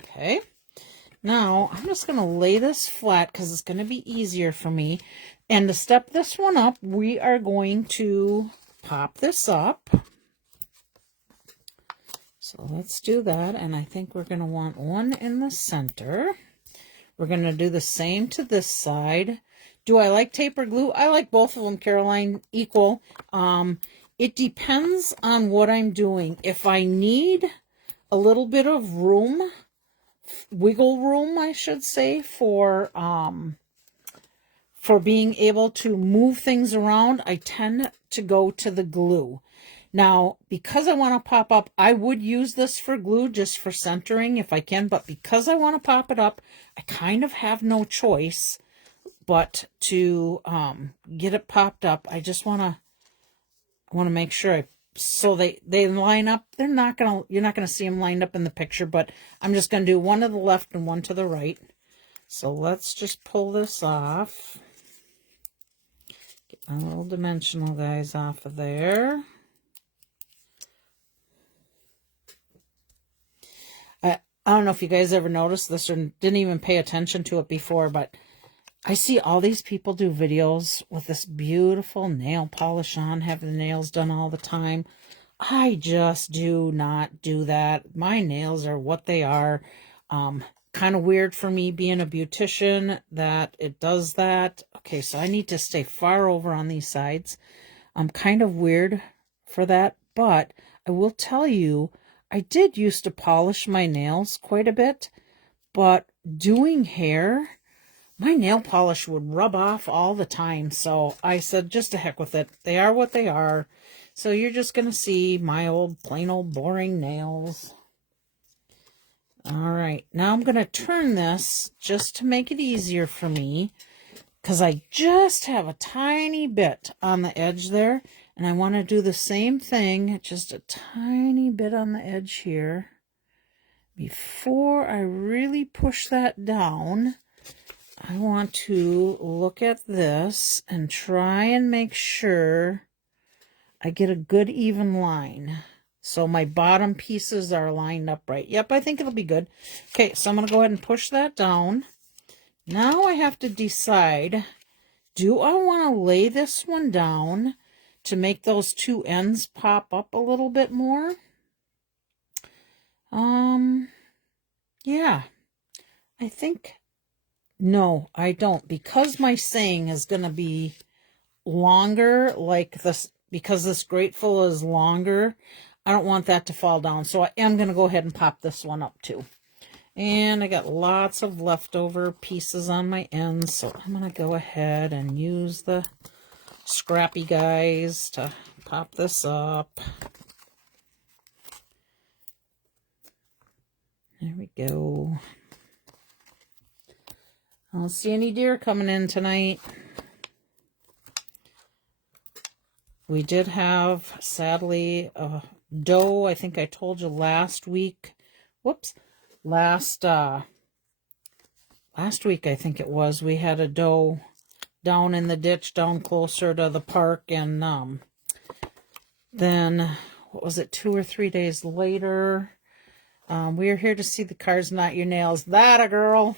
Okay. Now I'm just going to lay this flat because it's going to be easier for me. And to step this one up, we are going to pop this up. So let's do that, and I think we're going to want one in the center. We're going to do the same to this side. Do I like tape or glue? I like both of them, Caroline, equal. It depends on what I'm doing. If I need a little bit of room, wiggle room, I should say, for being able to move things around, I tend to go to the glue. Now, because I want to pop up, I would use this for glue just for centering if I can, but because I want to pop it up, I kind of have no choice but to get it popped up. I just want to make sure so they line up. You're not going to see them lined up in the picture, but I'm just going to do one to the left and one to the right. So let's just pull this off. Get my little dimensional guys off of there. I don't know if you guys ever noticed this or didn't even pay attention to it before, but I see all these people do videos with this beautiful nail polish on, have the nails done all the time. I just do not do that. My nails are what they are. Kind of weird for me being a beautician that it does that. Okay, so I need to stay far over on these sides. I'm kind of weird for that, but I will tell you, I did used to polish my nails quite a bit, but doing hair, my nail polish would rub off all the time. So I said, just to heck with it. They are what they are. So you're just going to see my old, plain old boring nails. All right. Now I'm going to turn this just to make it easier for me, because I just have a tiny bit on the edge there. And I want to do the same thing, just a tiny bit on the edge here. Before I really push that down, I want to look at this and try and make sure I get a good even line. So my bottom pieces are lined up right. Yep, I think it'll be good. Okay, so I'm going to go ahead and push that down. Now I have to decide, do I want to lay this one down to make those two ends pop up a little bit more? Yeah, I think, no, I don't, because my saying is going to be longer, like this, because this grateful is longer, I don't want that to fall down. So I am going to go ahead and pop this one up too. And I got lots of leftover pieces on my ends, so I'm going to go ahead and use the scrappy guys to pop this up. There we go. I don't see any deer coming in tonight. We did have, sadly, a doe. I think I told you last week. Whoops. Last week, I think it was, we had a doe down in the ditch, down closer to the park. And then, what was it, 2 or 3 days later, we are here to see the cars, not your nails. That a girl.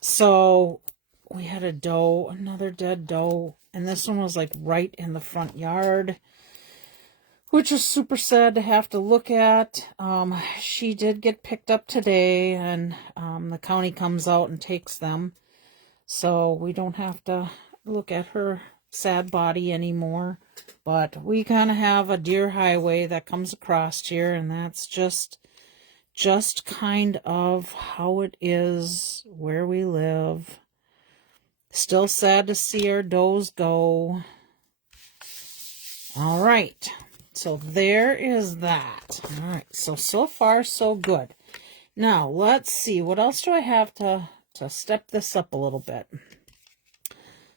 So we had a doe, another dead doe, and this one was like right in the front yard, which was super sad to have to look at. She did get picked up today, and the county comes out and takes them, so we don't have to look at her sad body anymore. But we kind of have a deer highway that comes across here, and that's just kind of how it is where we live. Still sad to see our does go. All right, so there is that. All right, so far so good. Now let's see, what else do I have to step this up a little bit?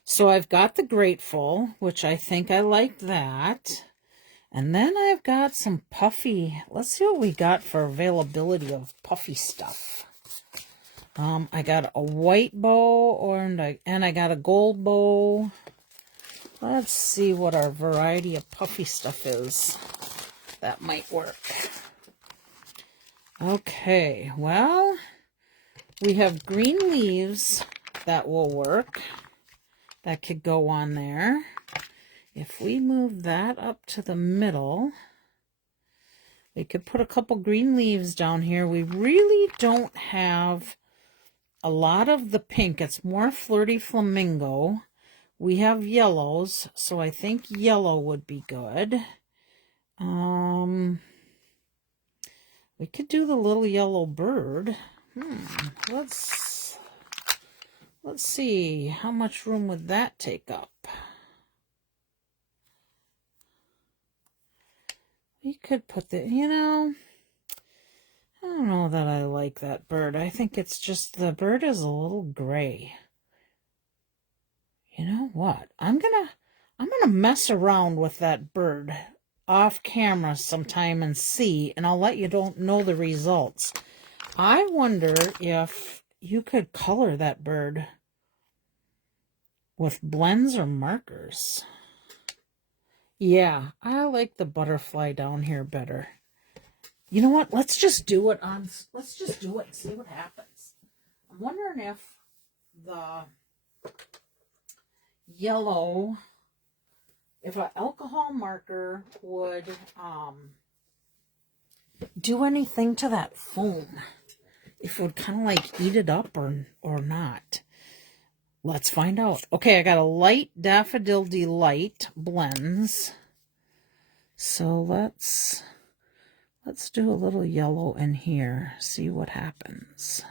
So I've got the grateful, which I think I like that. And then I've got some puffy. Let's see what we got for availability of puffy stuff. I got a white bow, and I got a gold bow. Let's see what our variety of puffy stuff is. That might work. Okay, well, we have green leaves that will work. That could go on there. If we move that up to the middle, we could put a couple green leaves down here. We really don't have a lot of the pink. It's more flirty flamingo. We have yellows, so I think yellow would be good. We could do the little yellow bird. Let's see, how much room would that take up? We could put the, I don't know that I like that bird. I think it's just, the bird is a little gray. You know what? I'm gonna mess around with that bird off camera sometime and see, and I'll let you know the results. I wonder if you could color that bird with blends or markers. Yeah, I like the butterfly down here better. You know what? Let's just do it and see what happens. I'm wondering if the yellow, if an alcohol marker would do anything to that foam. If it would kind of like eat it up or not. Let's find out. Okay, I got a light Daffodil Delight blends. So let's do a little yellow in here. See what happens.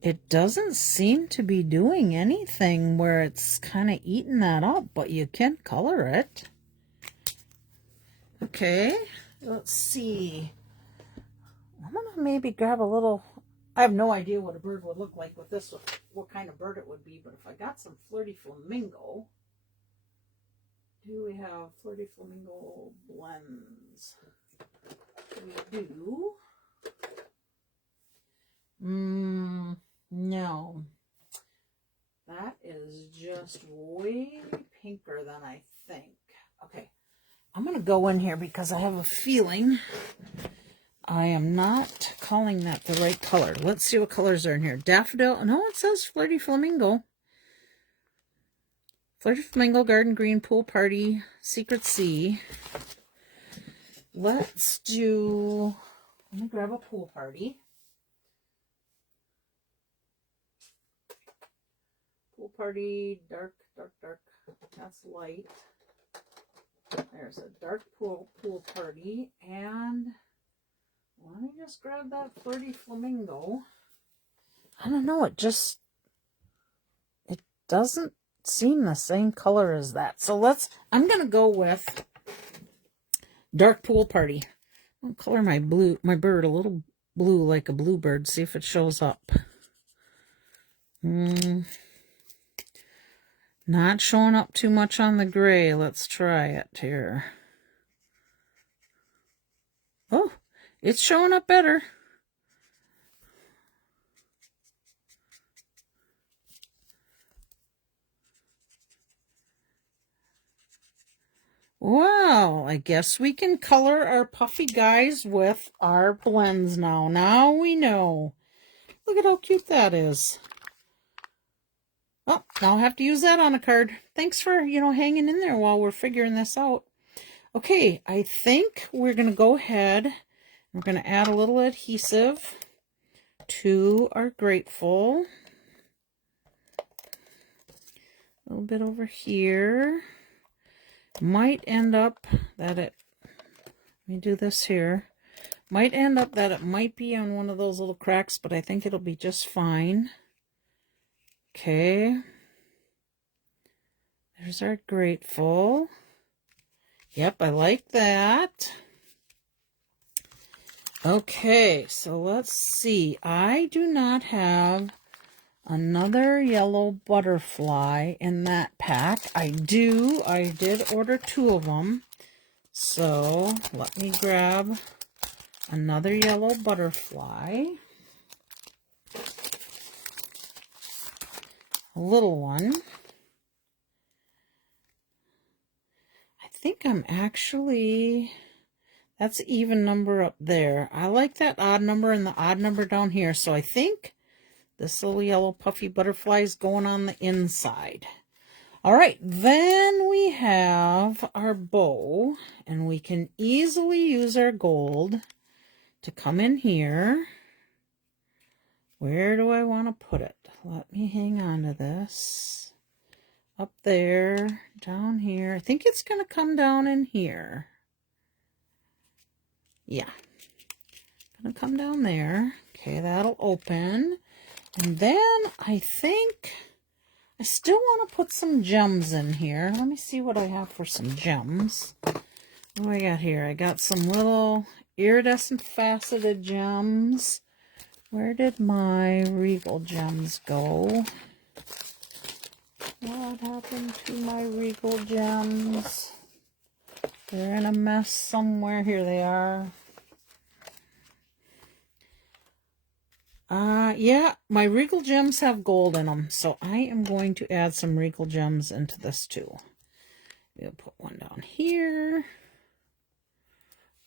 It doesn't seem to be doing anything where it's kind of eating that up, but you can color it. Okay, let's see. I'm going to maybe grab a little, I have no idea what a bird would look like with this, what kind of bird it would be, but if I got some flirty flamingo, do we have flirty flamingo blends? We do. No. That is just way pinker than I think. Okay, I'm going to go in here because I have a feeling I am not calling that the right color. Let's see what colors are in here. Daffodil. No, it says Flirty Flamingo. Flirty Flamingo, Garden Green, Pool Party, Secret Sea. Let's do... Let me grab a Pool Party. Pool Party, dark, dark, dark. That's light. There's a dark pool party. And let me just grab that Flirty Flamingo. I don't know, it doesn't seem the same color as that. So I'm going to go with dark Pool Party. I'll color my bird a little blue like a bluebird. See if it shows up. Not showing up too much on the gray. Let's try it here. Oh, it's showing up better. Wow, I guess we can color our puffy guys with our blends now. Now we know. Look at how cute that is. Oh, now I have to use that on a card. Thanks for, hanging in there while we're figuring this out. Okay, I think we're going to go ahead. We're going to add a little adhesive to our Grateful. A little bit over here. Might end up that let me do this here. Might end up that it might be on one of those little cracks, but I think it'll be just fine. Okay. There's our Grateful. Yep, I like that. Okay, so let's see. I do not have another yellow butterfly in that pack. I did order 2 of them. So let me grab another yellow butterfly. A little one. I think I'm actually... That's even number up there. I like that odd number and the odd number down here. So I think this little yellow puffy butterfly is going on the inside. All right, then we have our bow, and we can easily use our gold to come in here. Where do I want to put it? Let me hang on to this. Up there, down here. I think it's going to come down in here. Yeah, going to come down there. Okay, that'll open. And then I think I still want to put some gems in here. Let me see what I have for some gems. What do I got here? I got some little iridescent faceted gems. Where did my regal gems go? What happened to my regal gems? They're in a mess somewhere. Here they are. Yeah, my regal gems have gold in them, so I am going to add some regal gems into this too. We'll put one down here,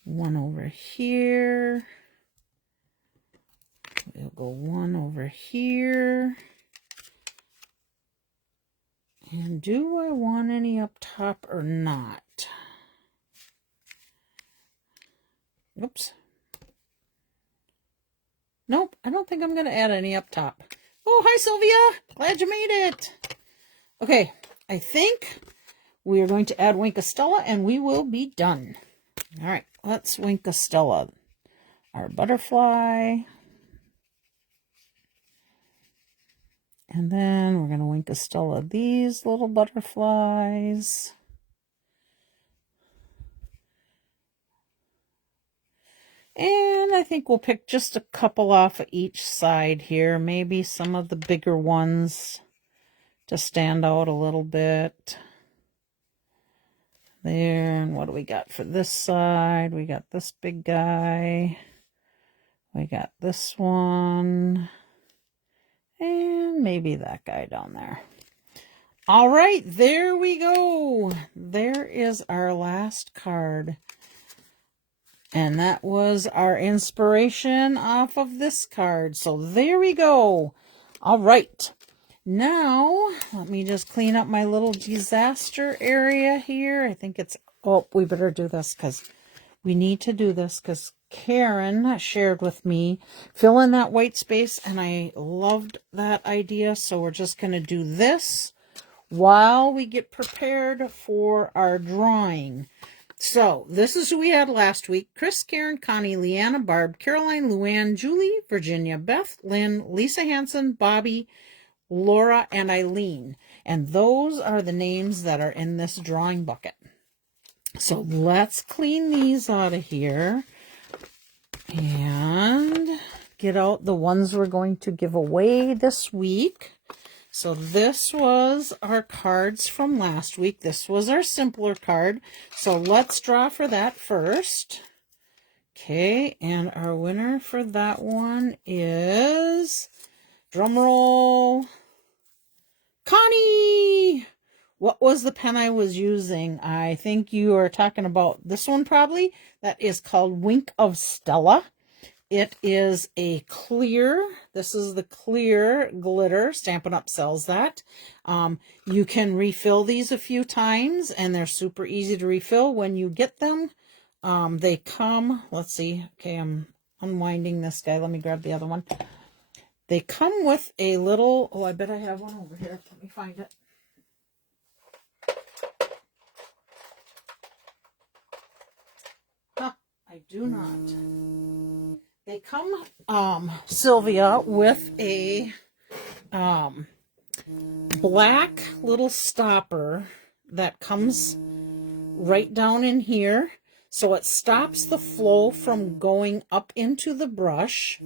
one over here. We'll go one over here. And do I want any up top or not? Oops. Nope, I don't think I'm going to add any up top. Oh, hi, Sylvia. Glad you made it. Okay, I think we are going to add Wink of Stella, and we will be done. All right, let's Wink of Stella our butterfly. And then we're going to Wink of Stella these little butterflies. And I think we'll pick just a couple off of each side here. Maybe some of the bigger ones to stand out a little bit. There, and what do we got for this side? We got this big guy. We got this one. And maybe that guy down there. All right, there we go. There is our last card. And that was our inspiration off of this card. So there we go. All right. Now, let me just clean up my little disaster area here. I think it's, oh, we better do this because we need to do this because Karen shared with me, fill in that white space, and I loved that idea. So we're just going to do this while we get prepared for our drawing. So this is who we had last week. Chris, Karen, Connie, Leanna, Barb, Caroline, Luann, Julie, Virginia, Beth, Lynn, Lisa Hanson, Bobby, Laura, and Eileen. And those are the names that are in this drawing bucket. So let's clean these out of here and get out the ones we're going to give away this week. So this was our cards from last week. This was our simpler card. So let's draw for that first. Okay, and our winner for that one is, drum roll, Connie! What was the pen I was using? I think you are talking about this one probably. That is called Wink of Stella. It is a clear, this is the clear glitter. Stampin' Up sells that. You can refill these a few times, and they're super easy to refill when you get them. They come, let's see, okay, I'm unwinding this guy. Let me grab the other one. They come with a little, oh, I bet I have one over here. Let me find it. Huh, I do not. They come, Sylvia, with a black little stopper that comes right down in here. So it stops the flow from going up into the brush.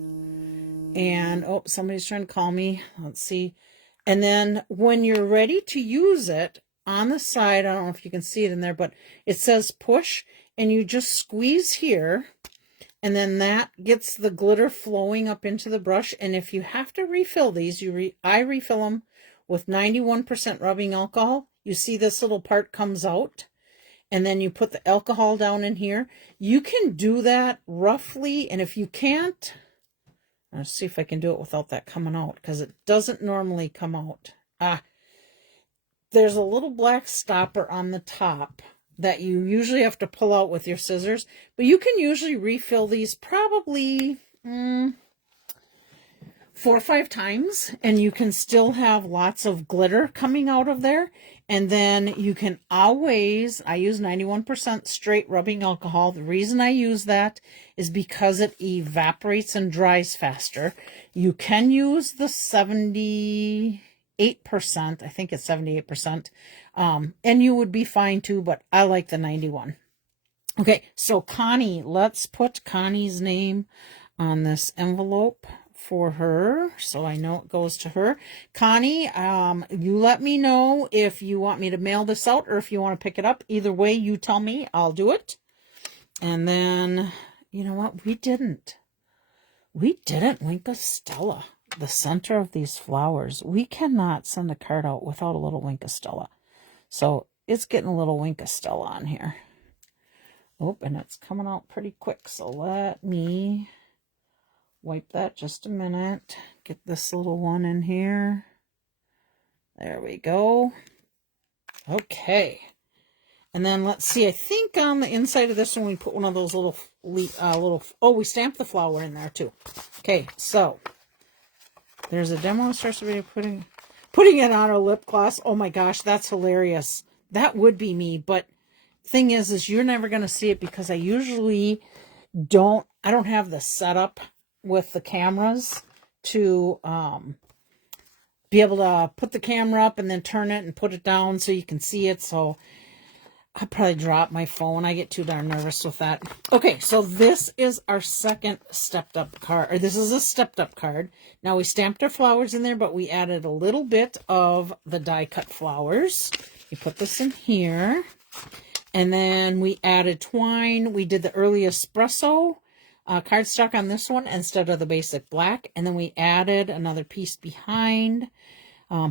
And, oh, somebody's trying to call me. Let's see. And then when you're ready to use it, on the side, I don't know if you can see it in there, but it says push, and you just squeeze here. And then that gets the glitter flowing up into the brush. And if you have to refill these, I refill them with 91% rubbing alcohol. You see this little part comes out. And then you put the alcohol down in here. You can do that roughly. And if you can't, let's see if I can do it without that coming out, because it doesn't normally come out. There's a little black stopper on the top that you usually have to pull out with your scissors, but you can usually refill these probably 4 or 5 times, and you can still have lots of glitter coming out of there. And then you can always, I use 91% straight rubbing alcohol. The reason I use that is because it evaporates and dries faster. You can use the 78%, I think it's 78%, and you would be fine too, but I like the 91. Okay, so Connie, let's put Connie's name on this envelope for her, so I know it goes to her. Connie, you let me know if you want me to mail this out or if you want to pick it up. Either way, you tell me, I'll do it. And then, you know what? We didn't Wink of Stella, the center of these flowers. We cannot send a card out without a little Wink of Stella. So it's getting a little Wink of Stella on here. Oh, and it's coming out pretty quick. So let me wipe that just a minute. Get this little one in here. There we go. Okay. And then let's see. I think on the inside of this one, we put one of those little, oh, we stamped the flower in there too. Okay, so there's a demo starts to be putting it on a lip gloss. Oh my gosh, that's hilarious. That would be me. But thing is you're never going to see it because I usually don't have the setup with the cameras to be able to put the camera up and then turn it and put it down so you can see it. So I'll probably drop my phone. I get too darn nervous with that. Okay, so this is our second stepped up card, or this is a stepped up card. Now we stamped our flowers in there, but we added a little bit of the die cut flowers. You put this in here, and then we added twine. We did the early espresso cardstock on this one instead of the basic black, and then we added another piece behind.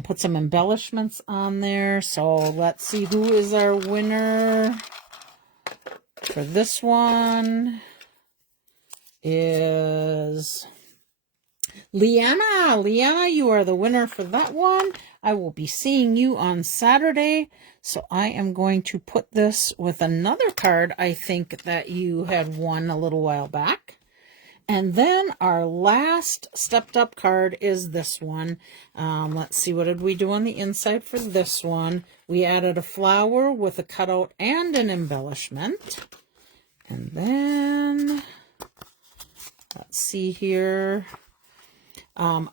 Put some embellishments on there. So let's see who is our winner for this one. is Leanna. Leanna, you are the winner for that one. I will be seeing you on Saturday. So I am going to put this with another card I think that you had won a little while back. And then our last stepped up card is this one. Let's see, what did we do on the inside for this one? We added a flower with a cutout and an embellishment. And then, let's see here.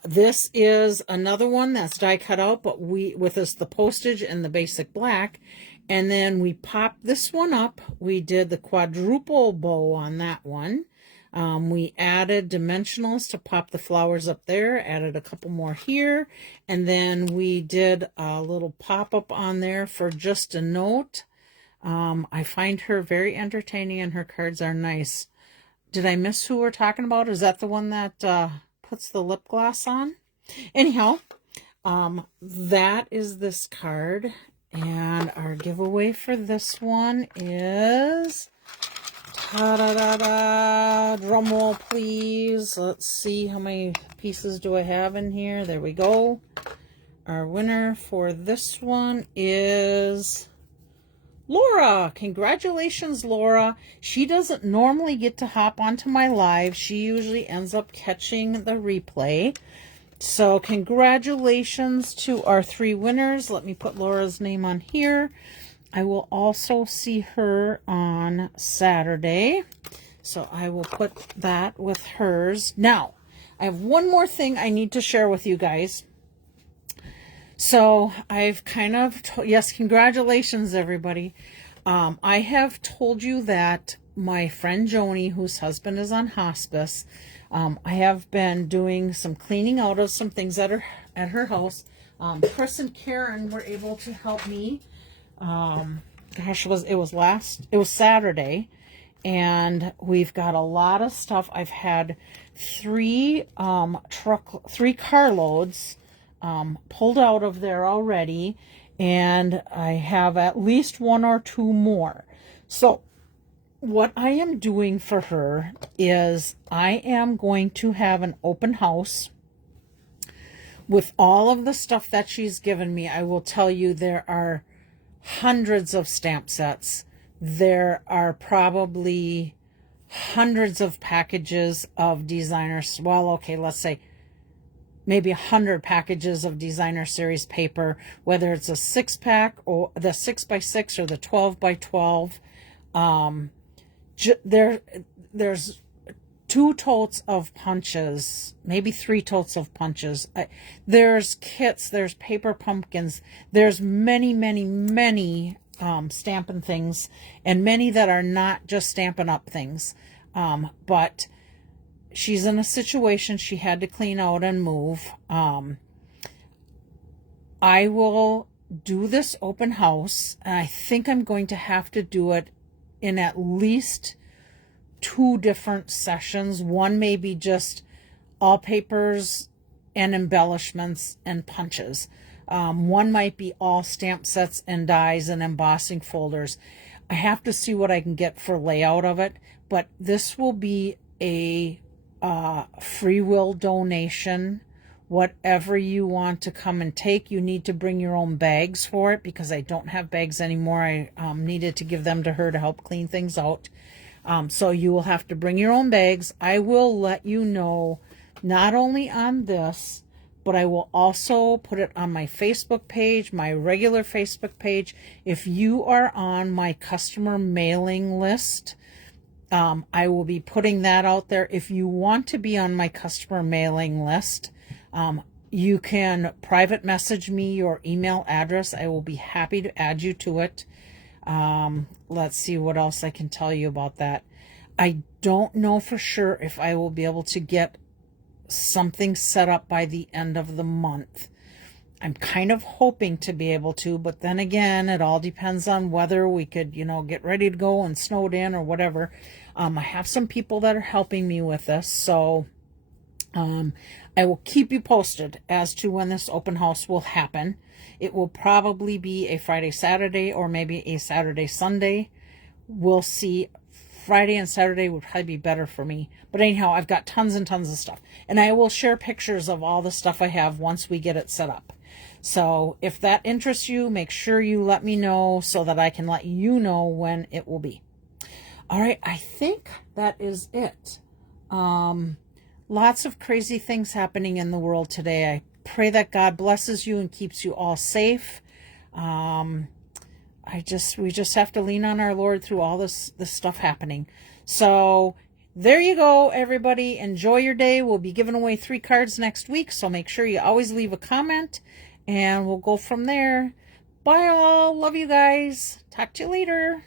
This is another one that's die cut out, but with us the postage and the basic black. And then we popped this one up. We did the quadruple bow on that one. We added dimensionals to pop the flowers up there, added a couple more here, and then we did a little pop-up on there for just a note. I find her very entertaining and her cards are nice. Did I miss who we're talking about? Is that the one that puts the lip gloss on? Anyhow, that is this card, and our giveaway for this one is... Ta-da-da-da, drum roll please. Let's see, how many pieces do I have in here? There we go. Our winner for this one is Laura. Congratulations, Laura. She doesn't normally get to hop onto my live. She usually ends up catching the replay. So congratulations to our 3 winners. Let me put Laura's name on here. I will also see her on Saturday, so I will put that with hers. Now, I have one more thing I need to share with you guys. So I've kind of, yes, congratulations, everybody. I have told you that my friend Joni, whose husband is on hospice, I have been doing some cleaning out of some things that are at her house. Chris and Karen were able to help me. Gosh, it was Saturday, and we've got a lot of stuff. I've had 3 carloads pulled out of there already, and I have at least 1 or 2 more. So what I am doing for her is I am going to have an open house with all of the stuff that she's given me. I will tell you, there are hundreds of stamp sets. There are probably hundreds of packages of designers. Well, okay, let's say maybe 100 packages of designer series paper, whether it's a 6-pack or the 6x6 or the 12x12. There's 2 totes of punches, maybe 3 totes of punches. There's kits, there's paper pumpkins, there's many, many, many Stampin' things, and many that are not just Stampin' Up things. But she's in a situation she had to clean out and move. I will do this open house, and I think I'm going to have to do it in at least 2 different sessions. One may be just all papers and embellishments and punches. One might be all stamp sets and dies and embossing folders. I have to see what I can get for layout of it, but this will be a free will donation. Whatever you want to come and take, you need to bring your own bags for it, because I don't have bags anymore. I needed to give them to her to help clean things out. So you will have to bring your own bags. I will let you know not only on this, but I will also put it on my Facebook page, my regular Facebook page. If you are on my customer mailing list, I will be putting that out there. If you want to be on my customer mailing list, you can private message me your email address. I will be happy to add you to it. Let's see what else I can tell you about that. I don't know for sure if I will be able to get something set up by the end of the month. I'm kind of hoping to be able to, but then again, it all depends on whether we could, get ready to go and snowed in or whatever. I have some people that are helping me with this, so I will keep you posted as to when this open house will happen. It will probably be a Friday, Saturday, or maybe a Saturday, Sunday. We'll see. Friday and Saturday would probably be better for me. But anyhow, I've got tons and tons of stuff. And I will share pictures of all the stuff I have once we get it set up. So if that interests you, make sure you let me know so that I can let you know when it will be. All right, I think that is it. Lots of crazy things happening in the world today. I pray that God blesses you and keeps you all safe. We just have to lean on our Lord through all this stuff happening. So there you go, everybody. Enjoy your day. We'll be giving away 3 cards next week, so make sure you always leave a comment, and we'll go from there. Bye all. Love you guys. Talk to you later.